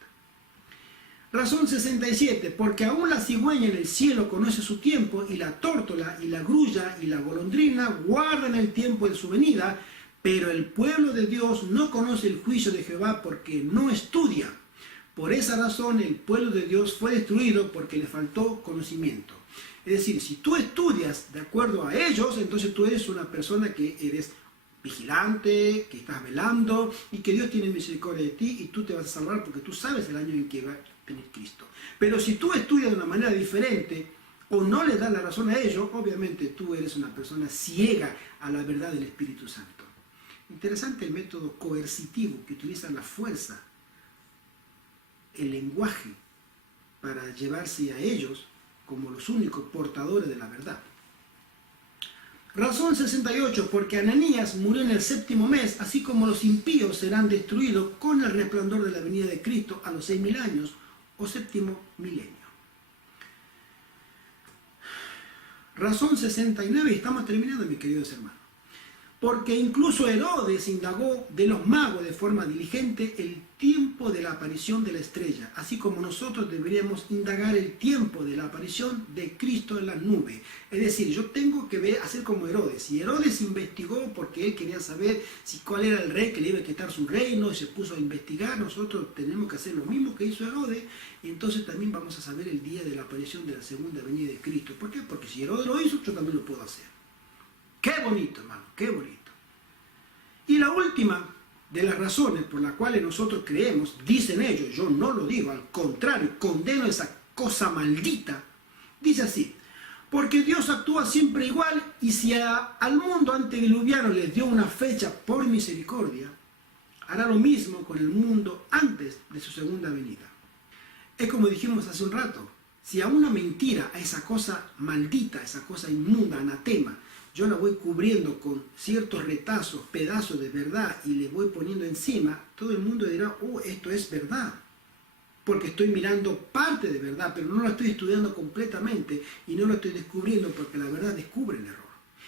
Razón 67, porque aún la cigüeña en el cielo conoce su tiempo, y la tórtola, y la grulla, y la golondrina guardan el tiempo de su venida, pero el pueblo de Dios no conoce el juicio de Jehová porque no estudia. Por esa razón el pueblo de Dios fue destruido porque le faltó conocimiento. Es decir, si tú estudias de acuerdo a ellos, entonces tú eres una persona que eres vigilante, que estás velando y que Dios tiene misericordia de ti y tú te vas a salvar porque tú sabes el año en que va a venir Cristo. Pero si tú estudias de una manera diferente o no le das la razón a ellos, obviamente tú eres una persona ciega a la verdad del Espíritu Santo. Interesante el método coercitivo que utiliza la fuerza, el lenguaje, para llevarse a ellos como los únicos portadores de la verdad. Razón 68, porque Ananías murió en el 7º mes, así como los impíos serán destruidos con el resplandor de la venida de Cristo a los 6000 años, o 7º milenio. Razón 69, y estamos terminando, mis queridos hermanos. Porque incluso Herodes indagó de los magos de forma diligente el tiempo de la aparición de la estrella, así como nosotros deberíamos indagar el tiempo de la aparición de Cristo en la nube. Es decir, yo tengo que hacer como Herodes. Y Herodes investigó porque él quería saber cuál era el rey que le iba a quitar su reino y se puso a investigar. Nosotros tenemos que hacer lo mismo que hizo Herodes, y entonces también vamos a saber el día de la aparición de la segunda venida de Cristo. ¿Por qué? Porque si Herodes lo hizo, yo también lo puedo hacer. Qué bonito, hermano, qué bonito. Y la última de las razones por las cuales nosotros creemos, dicen ellos, yo no lo digo, al contrario, condeno esa cosa maldita, dice así: porque Dios actúa siempre igual, y si al mundo antediluviano les dio una fecha por misericordia, hará lo mismo con el mundo antes de su segunda venida. Es como dijimos hace un rato, si a una mentira, a esa cosa maldita, a esa cosa inmunda, anatema, yo la voy cubriendo con ciertos retazos, pedazos de verdad, y le voy poniendo encima, todo el mundo dirá, oh, esto es verdad. Porque estoy mirando parte de verdad, pero no la estoy estudiando completamente y no la estoy descubriendo, porque la verdad descubre el error.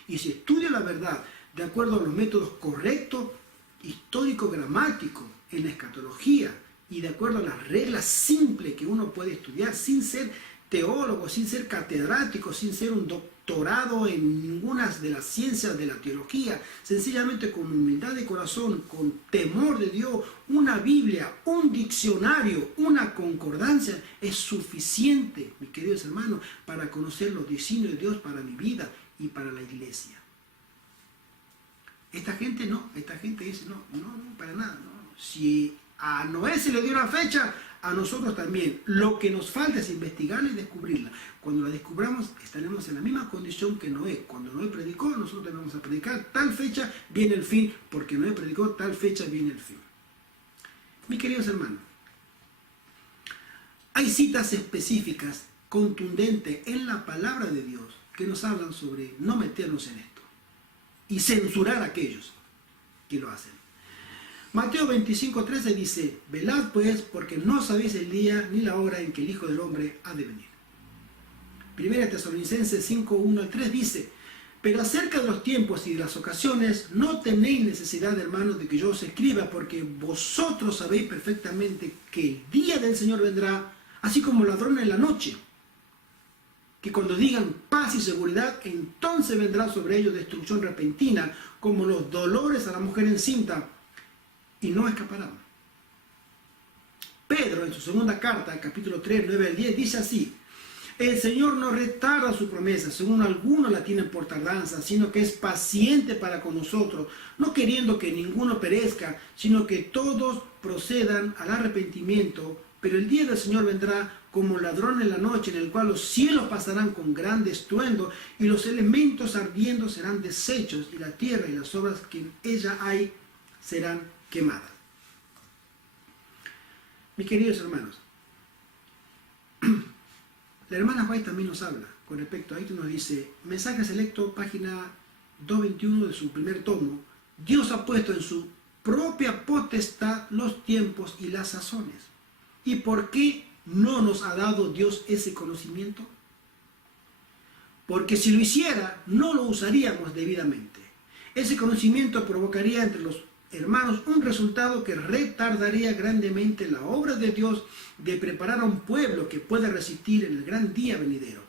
Y si estudio la verdad de acuerdo a los métodos correctos, histórico-gramáticos, en la escatología, y de acuerdo a las reglas simples que uno puede estudiar sin ser teólogo, sin ser catedrático, sin ser un doctorado en ninguna de las ciencias de la teología, sencillamente con humildad de corazón, con temor de Dios, una Biblia, un diccionario, una concordancia, es suficiente, mis queridos hermanos, para conocer los designios de Dios para mi vida y para la iglesia. Esta gente no, esta gente dice, no, para nada. No. Si a Noé se le dio una fecha, a nosotros también. Lo que nos falta es investigarla y descubrirla. Cuando la descubramos, estaremos en la misma condición que Noé. Cuando Noé predicó, nosotros también vamos a predicar. Tal fecha viene el fin, porque Noé predicó, tal fecha viene el fin. Mis queridos hermanos, hay citas específicas, contundentes en la palabra de Dios, que nos hablan sobre no meternos en esto y censurar a aquellos que lo hacen. Mateo 25:13 dice: velad pues, porque no sabéis el día ni la hora en que el Hijo del Hombre ha de venir. Primera Tesalonicenses 5:1-3 dice: pero acerca de los tiempos y de las ocasiones, no tenéis necesidad, hermanos, de que yo os escriba, porque vosotros sabéis perfectamente que el día del Señor vendrá, así como ladrón en la noche. Que cuando digan paz y seguridad, entonces vendrá sobre ellos destrucción repentina, como los dolores a la mujer encinta, y no escaparán. Pedro, en su segunda carta, capítulo 3, 9-10, dice así: el Señor no retarda su promesa, según algunos la tienen por tardanza, sino que es paciente para con nosotros, no queriendo que ninguno perezca, sino que todos procedan al arrepentimiento. Pero el día del Señor vendrá como ladrón en la noche, en el cual los cielos pasarán con gran estruendo, y los elementos ardiendo serán deshechos, y la tierra y las obras que en ella hay serán quemadas. Mis queridos hermanos, la hermana White también nos habla con respecto a esto, nos dice, mensaje selecto, página 221 de su primer tomo: Dios ha puesto en su propia potestad los tiempos y las sazones. ¿Y por qué ¿no nos ha dado Dios ese conocimiento? Porque si lo hiciera, no lo usaríamos debidamente. Ese conocimiento provocaría entre los hermanos un resultado que retardaría grandemente la obra de Dios de preparar a un pueblo que pueda resistir en el gran día venidero.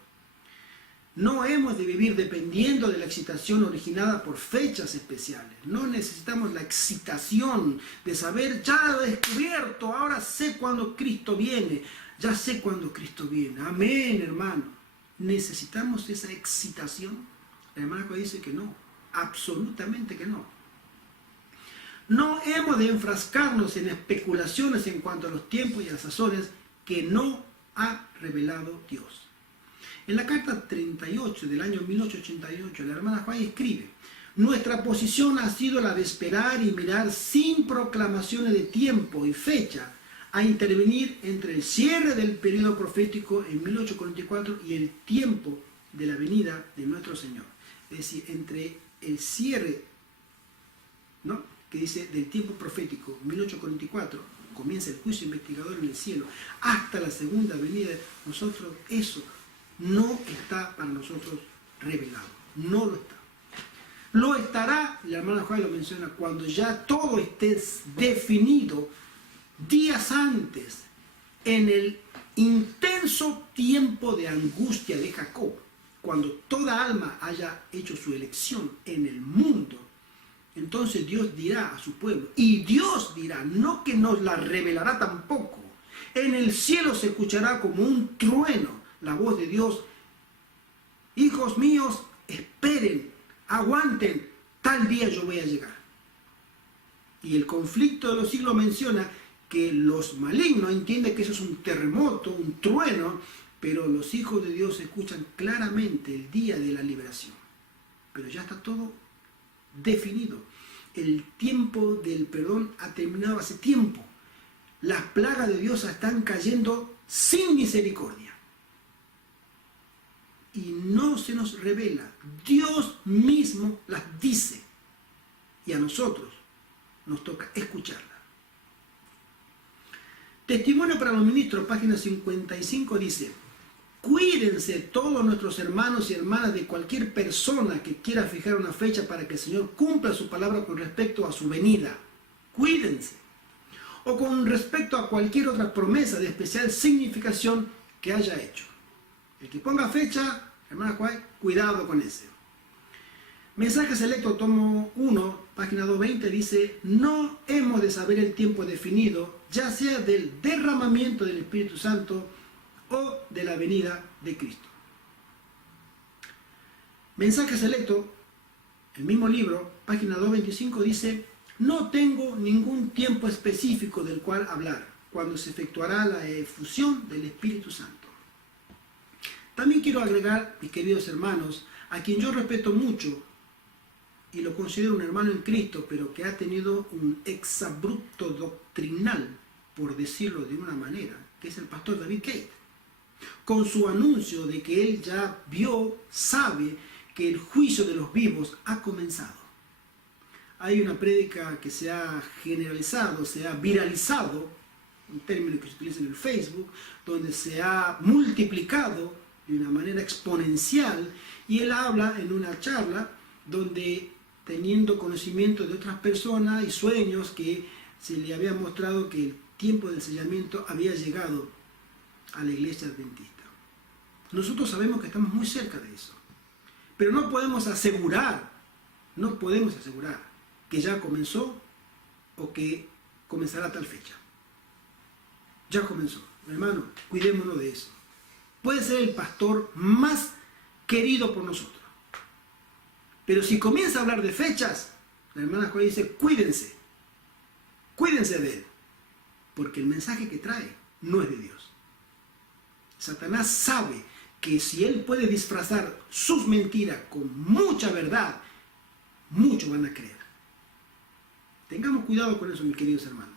No hemos de vivir dependiendo de la excitación originada por fechas especiales. No necesitamos la excitación de saber, ya lo he descubierto, ahora sé cuándo Cristo viene. Ya sé cuándo Cristo viene. Amén, hermano. ¿Necesitamos esa excitación? El hermano dice que no, absolutamente que no. No hemos de enfrascarnos en especulaciones en cuanto a los tiempos y a las sazones que no ha revelado Dios. En la carta 38 del año 1888, la hermana Juárez escribe: nuestra posición ha sido la de esperar y mirar sin proclamaciones de tiempo y fecha a intervenir entre el cierre del periodo profético en 1844 y el tiempo de la venida de nuestro Señor. Es decir, entre el cierre, ¿no?, que dice del tiempo profético, 1844, comienza el juicio investigador en el cielo, hasta la segunda venida, nosotros eso no está para nosotros revelado, no lo está. Lo estará, la hermana Juárez lo menciona, cuando ya todo esté definido días antes, en el intenso tiempo de angustia de Jacob, cuando toda alma haya hecho su elección en el mundo. Entonces Dios dirá a su pueblo, y Dios dirá, no que nos la revelará tampoco, en el cielo se escuchará como un trueno la voz de Dios: hijos míos, esperen, aguanten, tal día yo voy a llegar. Y el conflicto de los siglos menciona que los malignos entienden que eso es un terremoto, un trueno, pero los hijos de Dios escuchan claramente el día de la liberación. Pero ya está todo definido. El tiempo del perdón ha terminado hace tiempo. Las plagas de Dios están cayendo sin misericordia. Y no se nos revela. Dios mismo las dice. Y a nosotros nos toca escucharla. Testimonio para los ministros, página 55, dice: cuídense todos nuestros hermanos y hermanas de cualquier persona que quiera fijar una fecha para que el Señor cumpla su palabra con respecto a su venida. Cuídense. O con respecto a cualquier otra promesa de especial significación que haya hecho. El que ponga fecha, hermana Juárez, cuidado con ese. Mensaje selecto, tomo 1, página 220, dice: no hemos de saber el tiempo definido, ya sea del derramamiento del Espíritu Santo o de la venida de Cristo. Mensaje selecto, el mismo libro, página 225, dice: no tengo ningún tiempo específico del cual hablar, cuando se efectuará la efusión del Espíritu Santo. También quiero agregar, mis queridos hermanos, a quien yo respeto mucho y lo considero un hermano en Cristo, pero que ha tenido un exabrupto doctrinal, por decirlo de una manera, que es el pastor David Cate, con su anuncio de que él ya sabe que el juicio de los vivos ha comenzado. Hay una prédica que se ha generalizado, se ha viralizado, un término que se utiliza en el Facebook, donde se ha multiplicado de una manera exponencial, y él habla en una charla donde, teniendo conocimiento de otras personas y sueños, que se le había mostrado que el tiempo del sellamiento había llegado a la iglesia adventista. Nosotros sabemos que estamos muy cerca de eso, pero no podemos asegurar que ya comenzó o que comenzará a tal fecha. Ya comenzó. Hermano, cuidémonos de eso. Puede ser el pastor más querido por nosotros, pero si comienza a hablar de fechas, la hermana Juárez dice: cuídense de él, porque el mensaje que trae no es de Dios. Satanás sabe que si él puede disfrazar sus mentiras con mucha verdad, muchos van a creer. Tengamos cuidado con eso, mis queridos hermanos.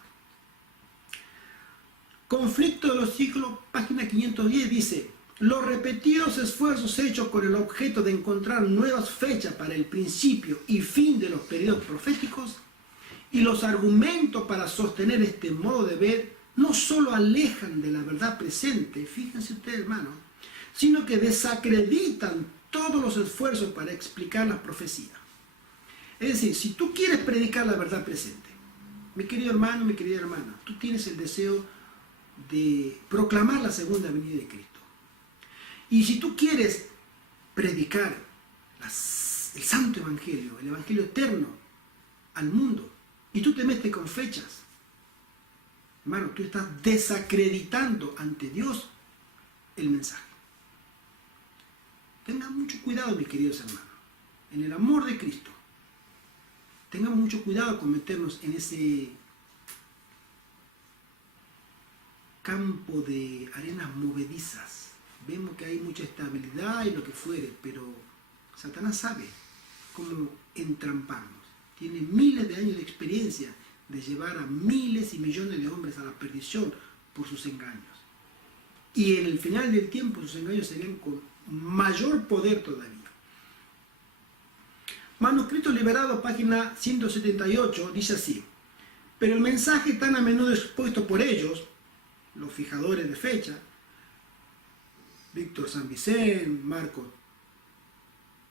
Conflicto de los siglos, página 510, dice: los repetidos esfuerzos hechos con el objeto de encontrar nuevas fechas para el principio y fin de los periodos proféticos y los argumentos para sostener este modo de ver no solo alejan de la verdad presente, fíjense ustedes, hermanos, sino que desacreditan todos los esfuerzos para explicar las profecías. Es decir, si tú quieres predicar la verdad presente, mi querido hermano, mi querida hermana, tú tienes el deseo de proclamar la segunda venida de Cristo. Y si tú quieres predicar el santo evangelio, el evangelio eterno al mundo, y tú te metes con fechas, hermano, tú estás desacreditando ante Dios el mensaje. Tengan mucho cuidado, mis queridos hermanos, en el amor de Cristo. Tengamos mucho cuidado con meternos en ese campo de arenas movedizas. Vemos que hay mucha estabilidad y lo que fuere, pero Satanás sabe cómo entramparnos. Tiene miles de años de experiencia de llevar a miles y millones de hombres a la perdición por sus engaños. Y en el final del tiempo sus engaños serían con mayor poder todavía. Manuscrito Liberado, página 178, dice así: pero el mensaje tan a menudo expuesto por ellos, los fijadores de fecha, Víctor San Vicente, Marco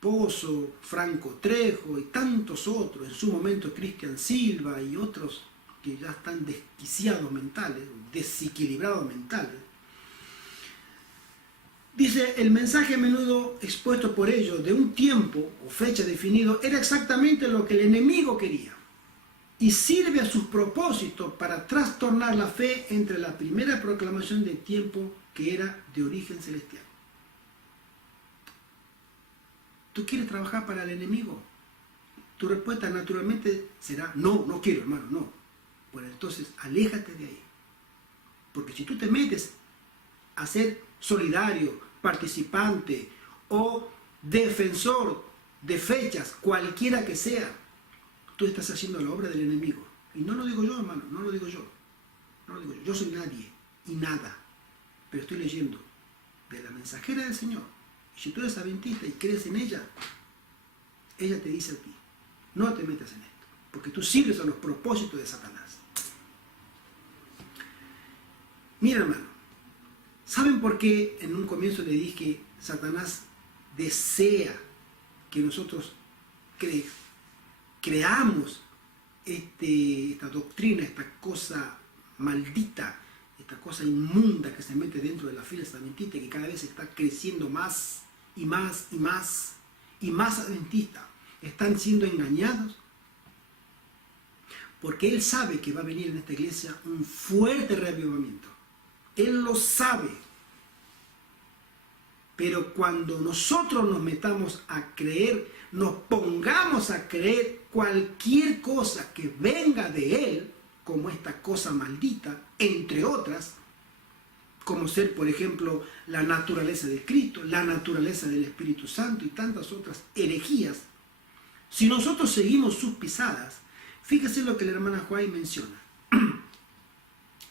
Pozo, Franco Trejo y tantos otros, en su momento Cristian Silva y otros que ya están desquiciados mentales, desequilibrados mentales. Dice, el mensaje a menudo expuesto por ellos de un tiempo o fecha definido era exactamente lo que el enemigo quería y sirve a sus propósitos para trastornar la fe entre la primera proclamación del tiempo que era de origen celestial. ¿Tú quieres trabajar para el enemigo? Tu respuesta naturalmente será, no, no quiero, hermano, no. Bueno, entonces aléjate de ahí. Porque si tú te metes a ser solidario, participante o defensor de fechas, cualquiera que sea, tú estás haciendo la obra del enemigo. Y no lo digo yo, hermano, no lo digo yo. No lo digo yo. Yo soy nadie y nada. Pero estoy leyendo de la mensajera del Señor. Y si tú eres adventista y crees en ella, ella te dice a ti, no te metas en esto, porque tú sirves a los propósitos de Satanás. Mira, hermano, ¿saben por qué en un comienzo le dije Satanás desea que nosotros creamos esta doctrina, esta cosa maldita, esta cosa inmunda que se mete dentro de la fila adventista, que cada vez está creciendo más y más y más y más adventistas están siendo engañados? Porque él sabe que va a venir en esta iglesia un fuerte reavivamiento. Él lo sabe. Pero cuando nosotros nos metamos a creer, nos pongamos a creer cualquier cosa que venga de él, como esta cosa maldita, entre otras, como ser, por ejemplo, la naturaleza de Cristo, la naturaleza del Espíritu Santo y tantas otras herejías, si nosotros seguimos sus pisadas, fíjese lo que la hermana White menciona.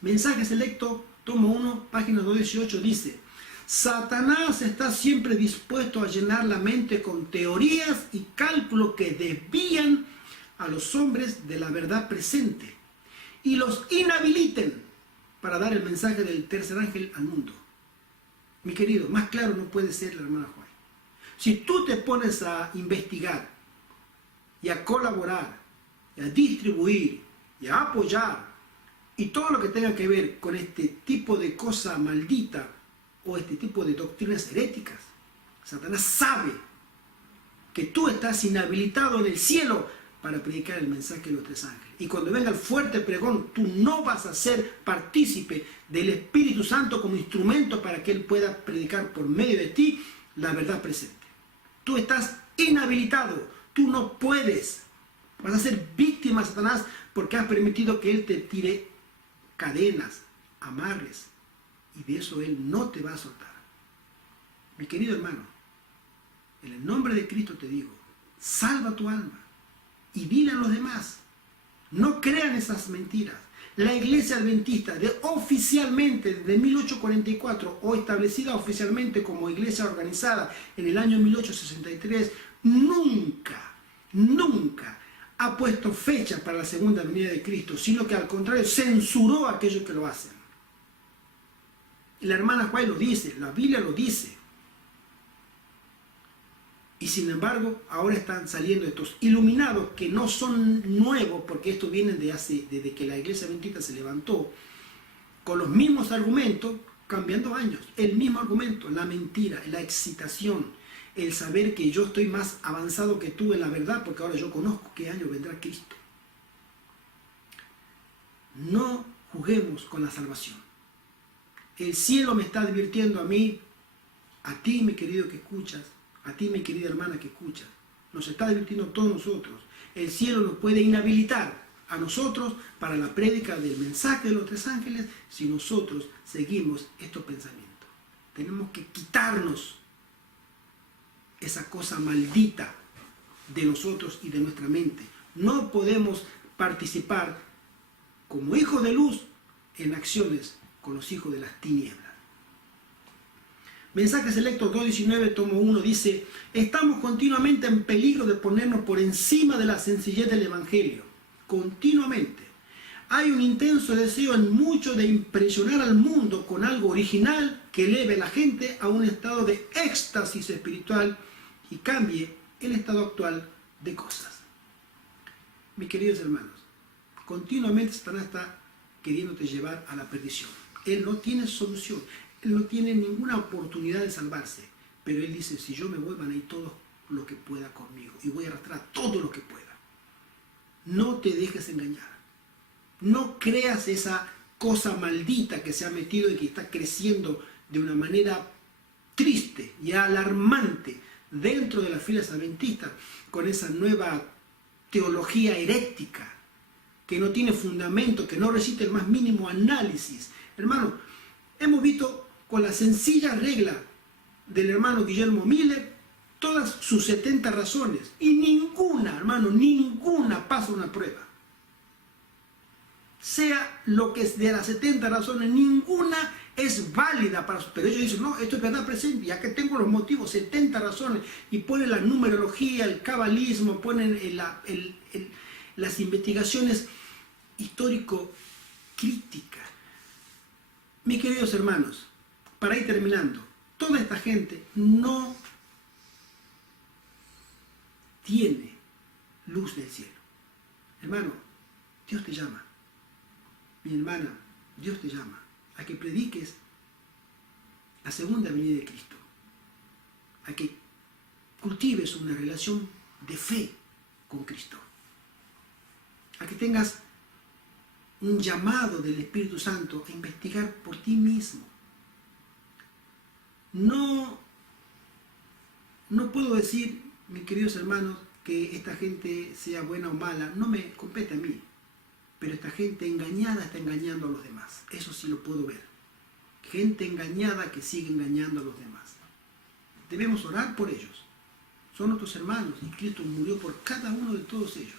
Mensaje selecto, tomo 1, página 218, dice: Satanás está siempre dispuesto a llenar la mente con teorías y cálculos que desvían a los hombres de la verdad presente y los inhabiliten para dar el mensaje del tercer ángel al mundo. Mi querido, más claro no puede ser la hermana Juan. Si tú te pones a investigar y a colaborar, y a distribuir, y a apoyar, y todo lo que tenga que ver con este tipo de cosa maldita o este tipo de doctrinas heréticas, Satanás sabe que tú estás inhabilitado en el cielo para predicar el mensaje de los tres ángeles. Y cuando venga el fuerte pregón, tú no vas a ser partícipe del Espíritu Santo como instrumento para que Él pueda predicar por medio de ti la verdad presente. Tú estás inhabilitado, tú no puedes. Vas a ser víctima de Satanás porque has permitido que Él te tire cadenas, amarres, y de eso Él no te va a soltar. Mi querido hermano, en el nombre de Cristo te digo, salva tu alma y dile a los demás, no crean esas mentiras. La iglesia adventista, oficialmente desde 1844 o establecida oficialmente como iglesia organizada en el año 1863, nunca ha puesto fecha para la segunda venida de Cristo, sino que al contrario censuró a aquellos que lo hacen. La hermana White lo dice, la Biblia lo dice. Y sin embargo, ahora están saliendo estos iluminados que no son nuevos, porque estos vienen desde que la iglesia adventista se levantó, con los mismos argumentos, cambiando años. El mismo argumento, la mentira, la excitación, el saber que yo estoy más avanzado que tú en la verdad, porque ahora yo conozco qué año vendrá Cristo. No juguemos con la salvación. El cielo me está advirtiendo a mí, a ti, mi querido que escuchas, a ti, mi querida hermana que escuchas, nos está advirtiendo a todos nosotros. El cielo nos puede inhabilitar a nosotros para la prédica del mensaje de los tres ángeles si nosotros seguimos estos pensamientos. Tenemos que quitarnos esa cosa maldita de nosotros y de nuestra mente. No podemos participar como hijos de luz en acciones con los hijos de las tinieblas. Mensaje Selecto 2.19, tomo 1, dice: estamos continuamente en peligro de ponernos por encima de la sencillez del Evangelio. Continuamente. Hay un intenso deseo en muchos de impresionar al mundo con algo original que eleve a la gente a un estado de éxtasis espiritual y cambie el estado actual de cosas. Mis queridos hermanos, continuamente Satanás está queriéndote llevar a la perdición. Él no tiene solución. Él no tiene ninguna oportunidad de salvarse, pero él dice: si yo me voy, van a ir todos los que pueda conmigo y voy a arrastrar a todos los que pueda. No te dejes engañar. No creas esa cosa maldita que se ha metido y que está creciendo de una manera triste y alarmante dentro de las filas adventistas con esa nueva teología herética que no tiene fundamento, que no resiste el más mínimo análisis. Hermano, hemos visto con la sencilla regla del hermano Guillermo Miller todas sus 70 razones y ninguna, hermano, ninguna pasa una prueba. Sea lo que es de las 70 razones, ninguna es válida para... Pero ellos dicen: no, esto es verdad presente, ya que tengo los motivos, 70 razones, y ponen la numerología, el cabalismo, ponen las investigaciones histórico-críticas. Mis queridos hermanos, para ir terminando, toda esta gente no tiene luz del cielo. Hermano, Dios te llama. Mi hermana, Dios te llama a que prediques la segunda venida de Cristo, a que cultives una relación de fe con Cristo, a que tengas un llamado del Espíritu Santo a investigar por ti mismo. No puedo decir, mis queridos hermanos, que esta gente sea buena o mala, no me compete a mí. Pero esta gente engañada está engañando a los demás. Eso sí lo puedo ver. Gente engañada que sigue engañando a los demás. Debemos orar por ellos. Son nuestros hermanos y Cristo murió por cada uno de todos ellos,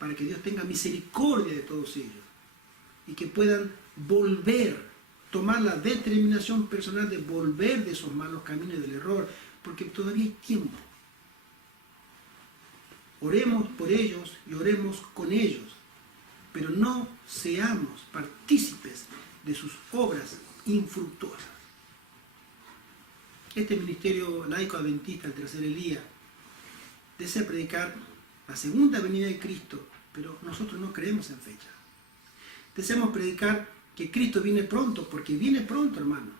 para que Dios tenga misericordia de todos ellos y que puedan volver, tomar la determinación personal de volver de esos malos caminos del error, porque todavía hay tiempo. Oremos por ellos y oremos con ellos, pero no seamos partícipes de sus obras infructuosas. Este ministerio laico adventista, el Tercer Elías, desea predicar la segunda venida de Cristo, pero nosotros no creemos en fecha. Deseamos predicar que Cristo viene pronto, porque viene pronto, hermano,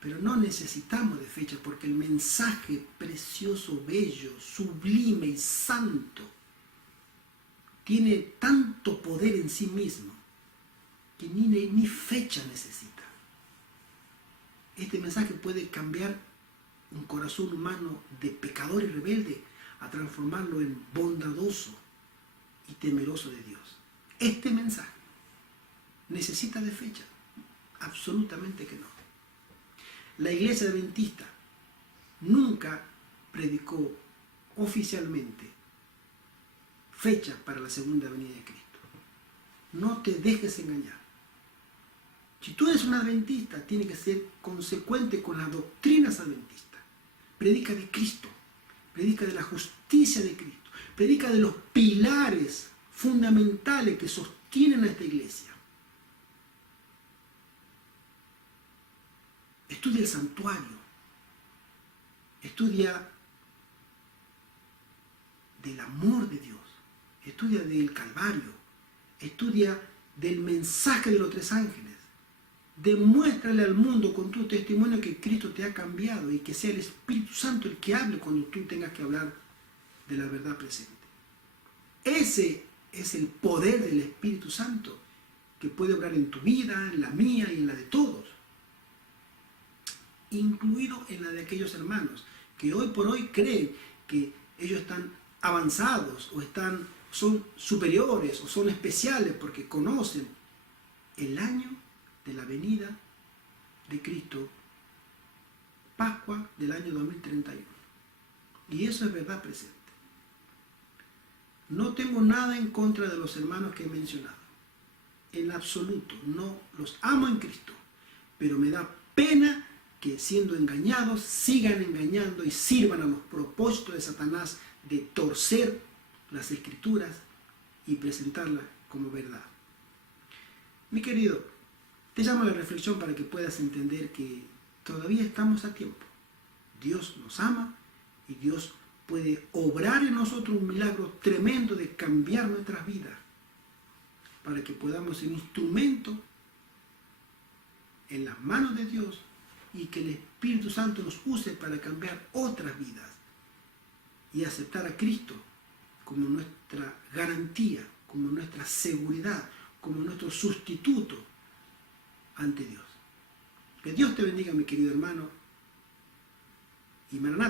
pero no necesitamos de fecha, porque el mensaje precioso, bello, sublime y santo tiene tanto poder en sí mismo que ni fecha necesita. Este mensaje puede cambiar un corazón humano de pecador y rebelde a transformarlo en bondadoso y temeroso de Dios. Este mensaje necesita de fecha, absolutamente que no. La iglesia adventista nunca predicó oficialmente fecha para la segunda venida de Cristo. No te dejes engañar. Si tú eres un adventista, tiene que ser consecuente con las doctrinas adventistas. Predica de Cristo, predica de la justicia de Cristo, predica de los pilares fundamentales que sostienen a esta iglesia. Estudia el santuario. Estudia del amor de Dios. Estudia del Calvario. Estudia del mensaje de los tres ángeles. Demuéstrale al mundo con tu testimonio que Cristo te ha cambiado y que sea el Espíritu Santo el que hable cuando tú tengas que hablar de la verdad presente. Ese es el poder del Espíritu Santo que puede obrar en tu vida, en la mía y en la de todos, incluido en la de aquellos hermanos que hoy por hoy creen que ellos están avanzados o son superiores o son especiales porque conocen el año de la venida de Cristo, Pascua del año 2031. Y eso es verdad presente. No tengo nada en contra de los hermanos que he mencionado. En absoluto, no los amo en Cristo. Pero me da pena que siendo engañados, sigan engañando y sirvan a los propósitos de Satanás de torcer las Escrituras y presentarlas como verdad. Mi querido, te llamo a la reflexión para que puedas entender que todavía estamos a tiempo. Dios nos ama y Dios puede obrar en nosotros un milagro tremendo de cambiar nuestras vidas para que podamos ser instrumento en las manos de Dios y que el Espíritu Santo nos use para cambiar otras vidas y aceptar a Cristo como nuestra garantía, como nuestra seguridad, como nuestro sustituto ante Dios. Que Dios te bendiga, mi querido hermano, y Maranata.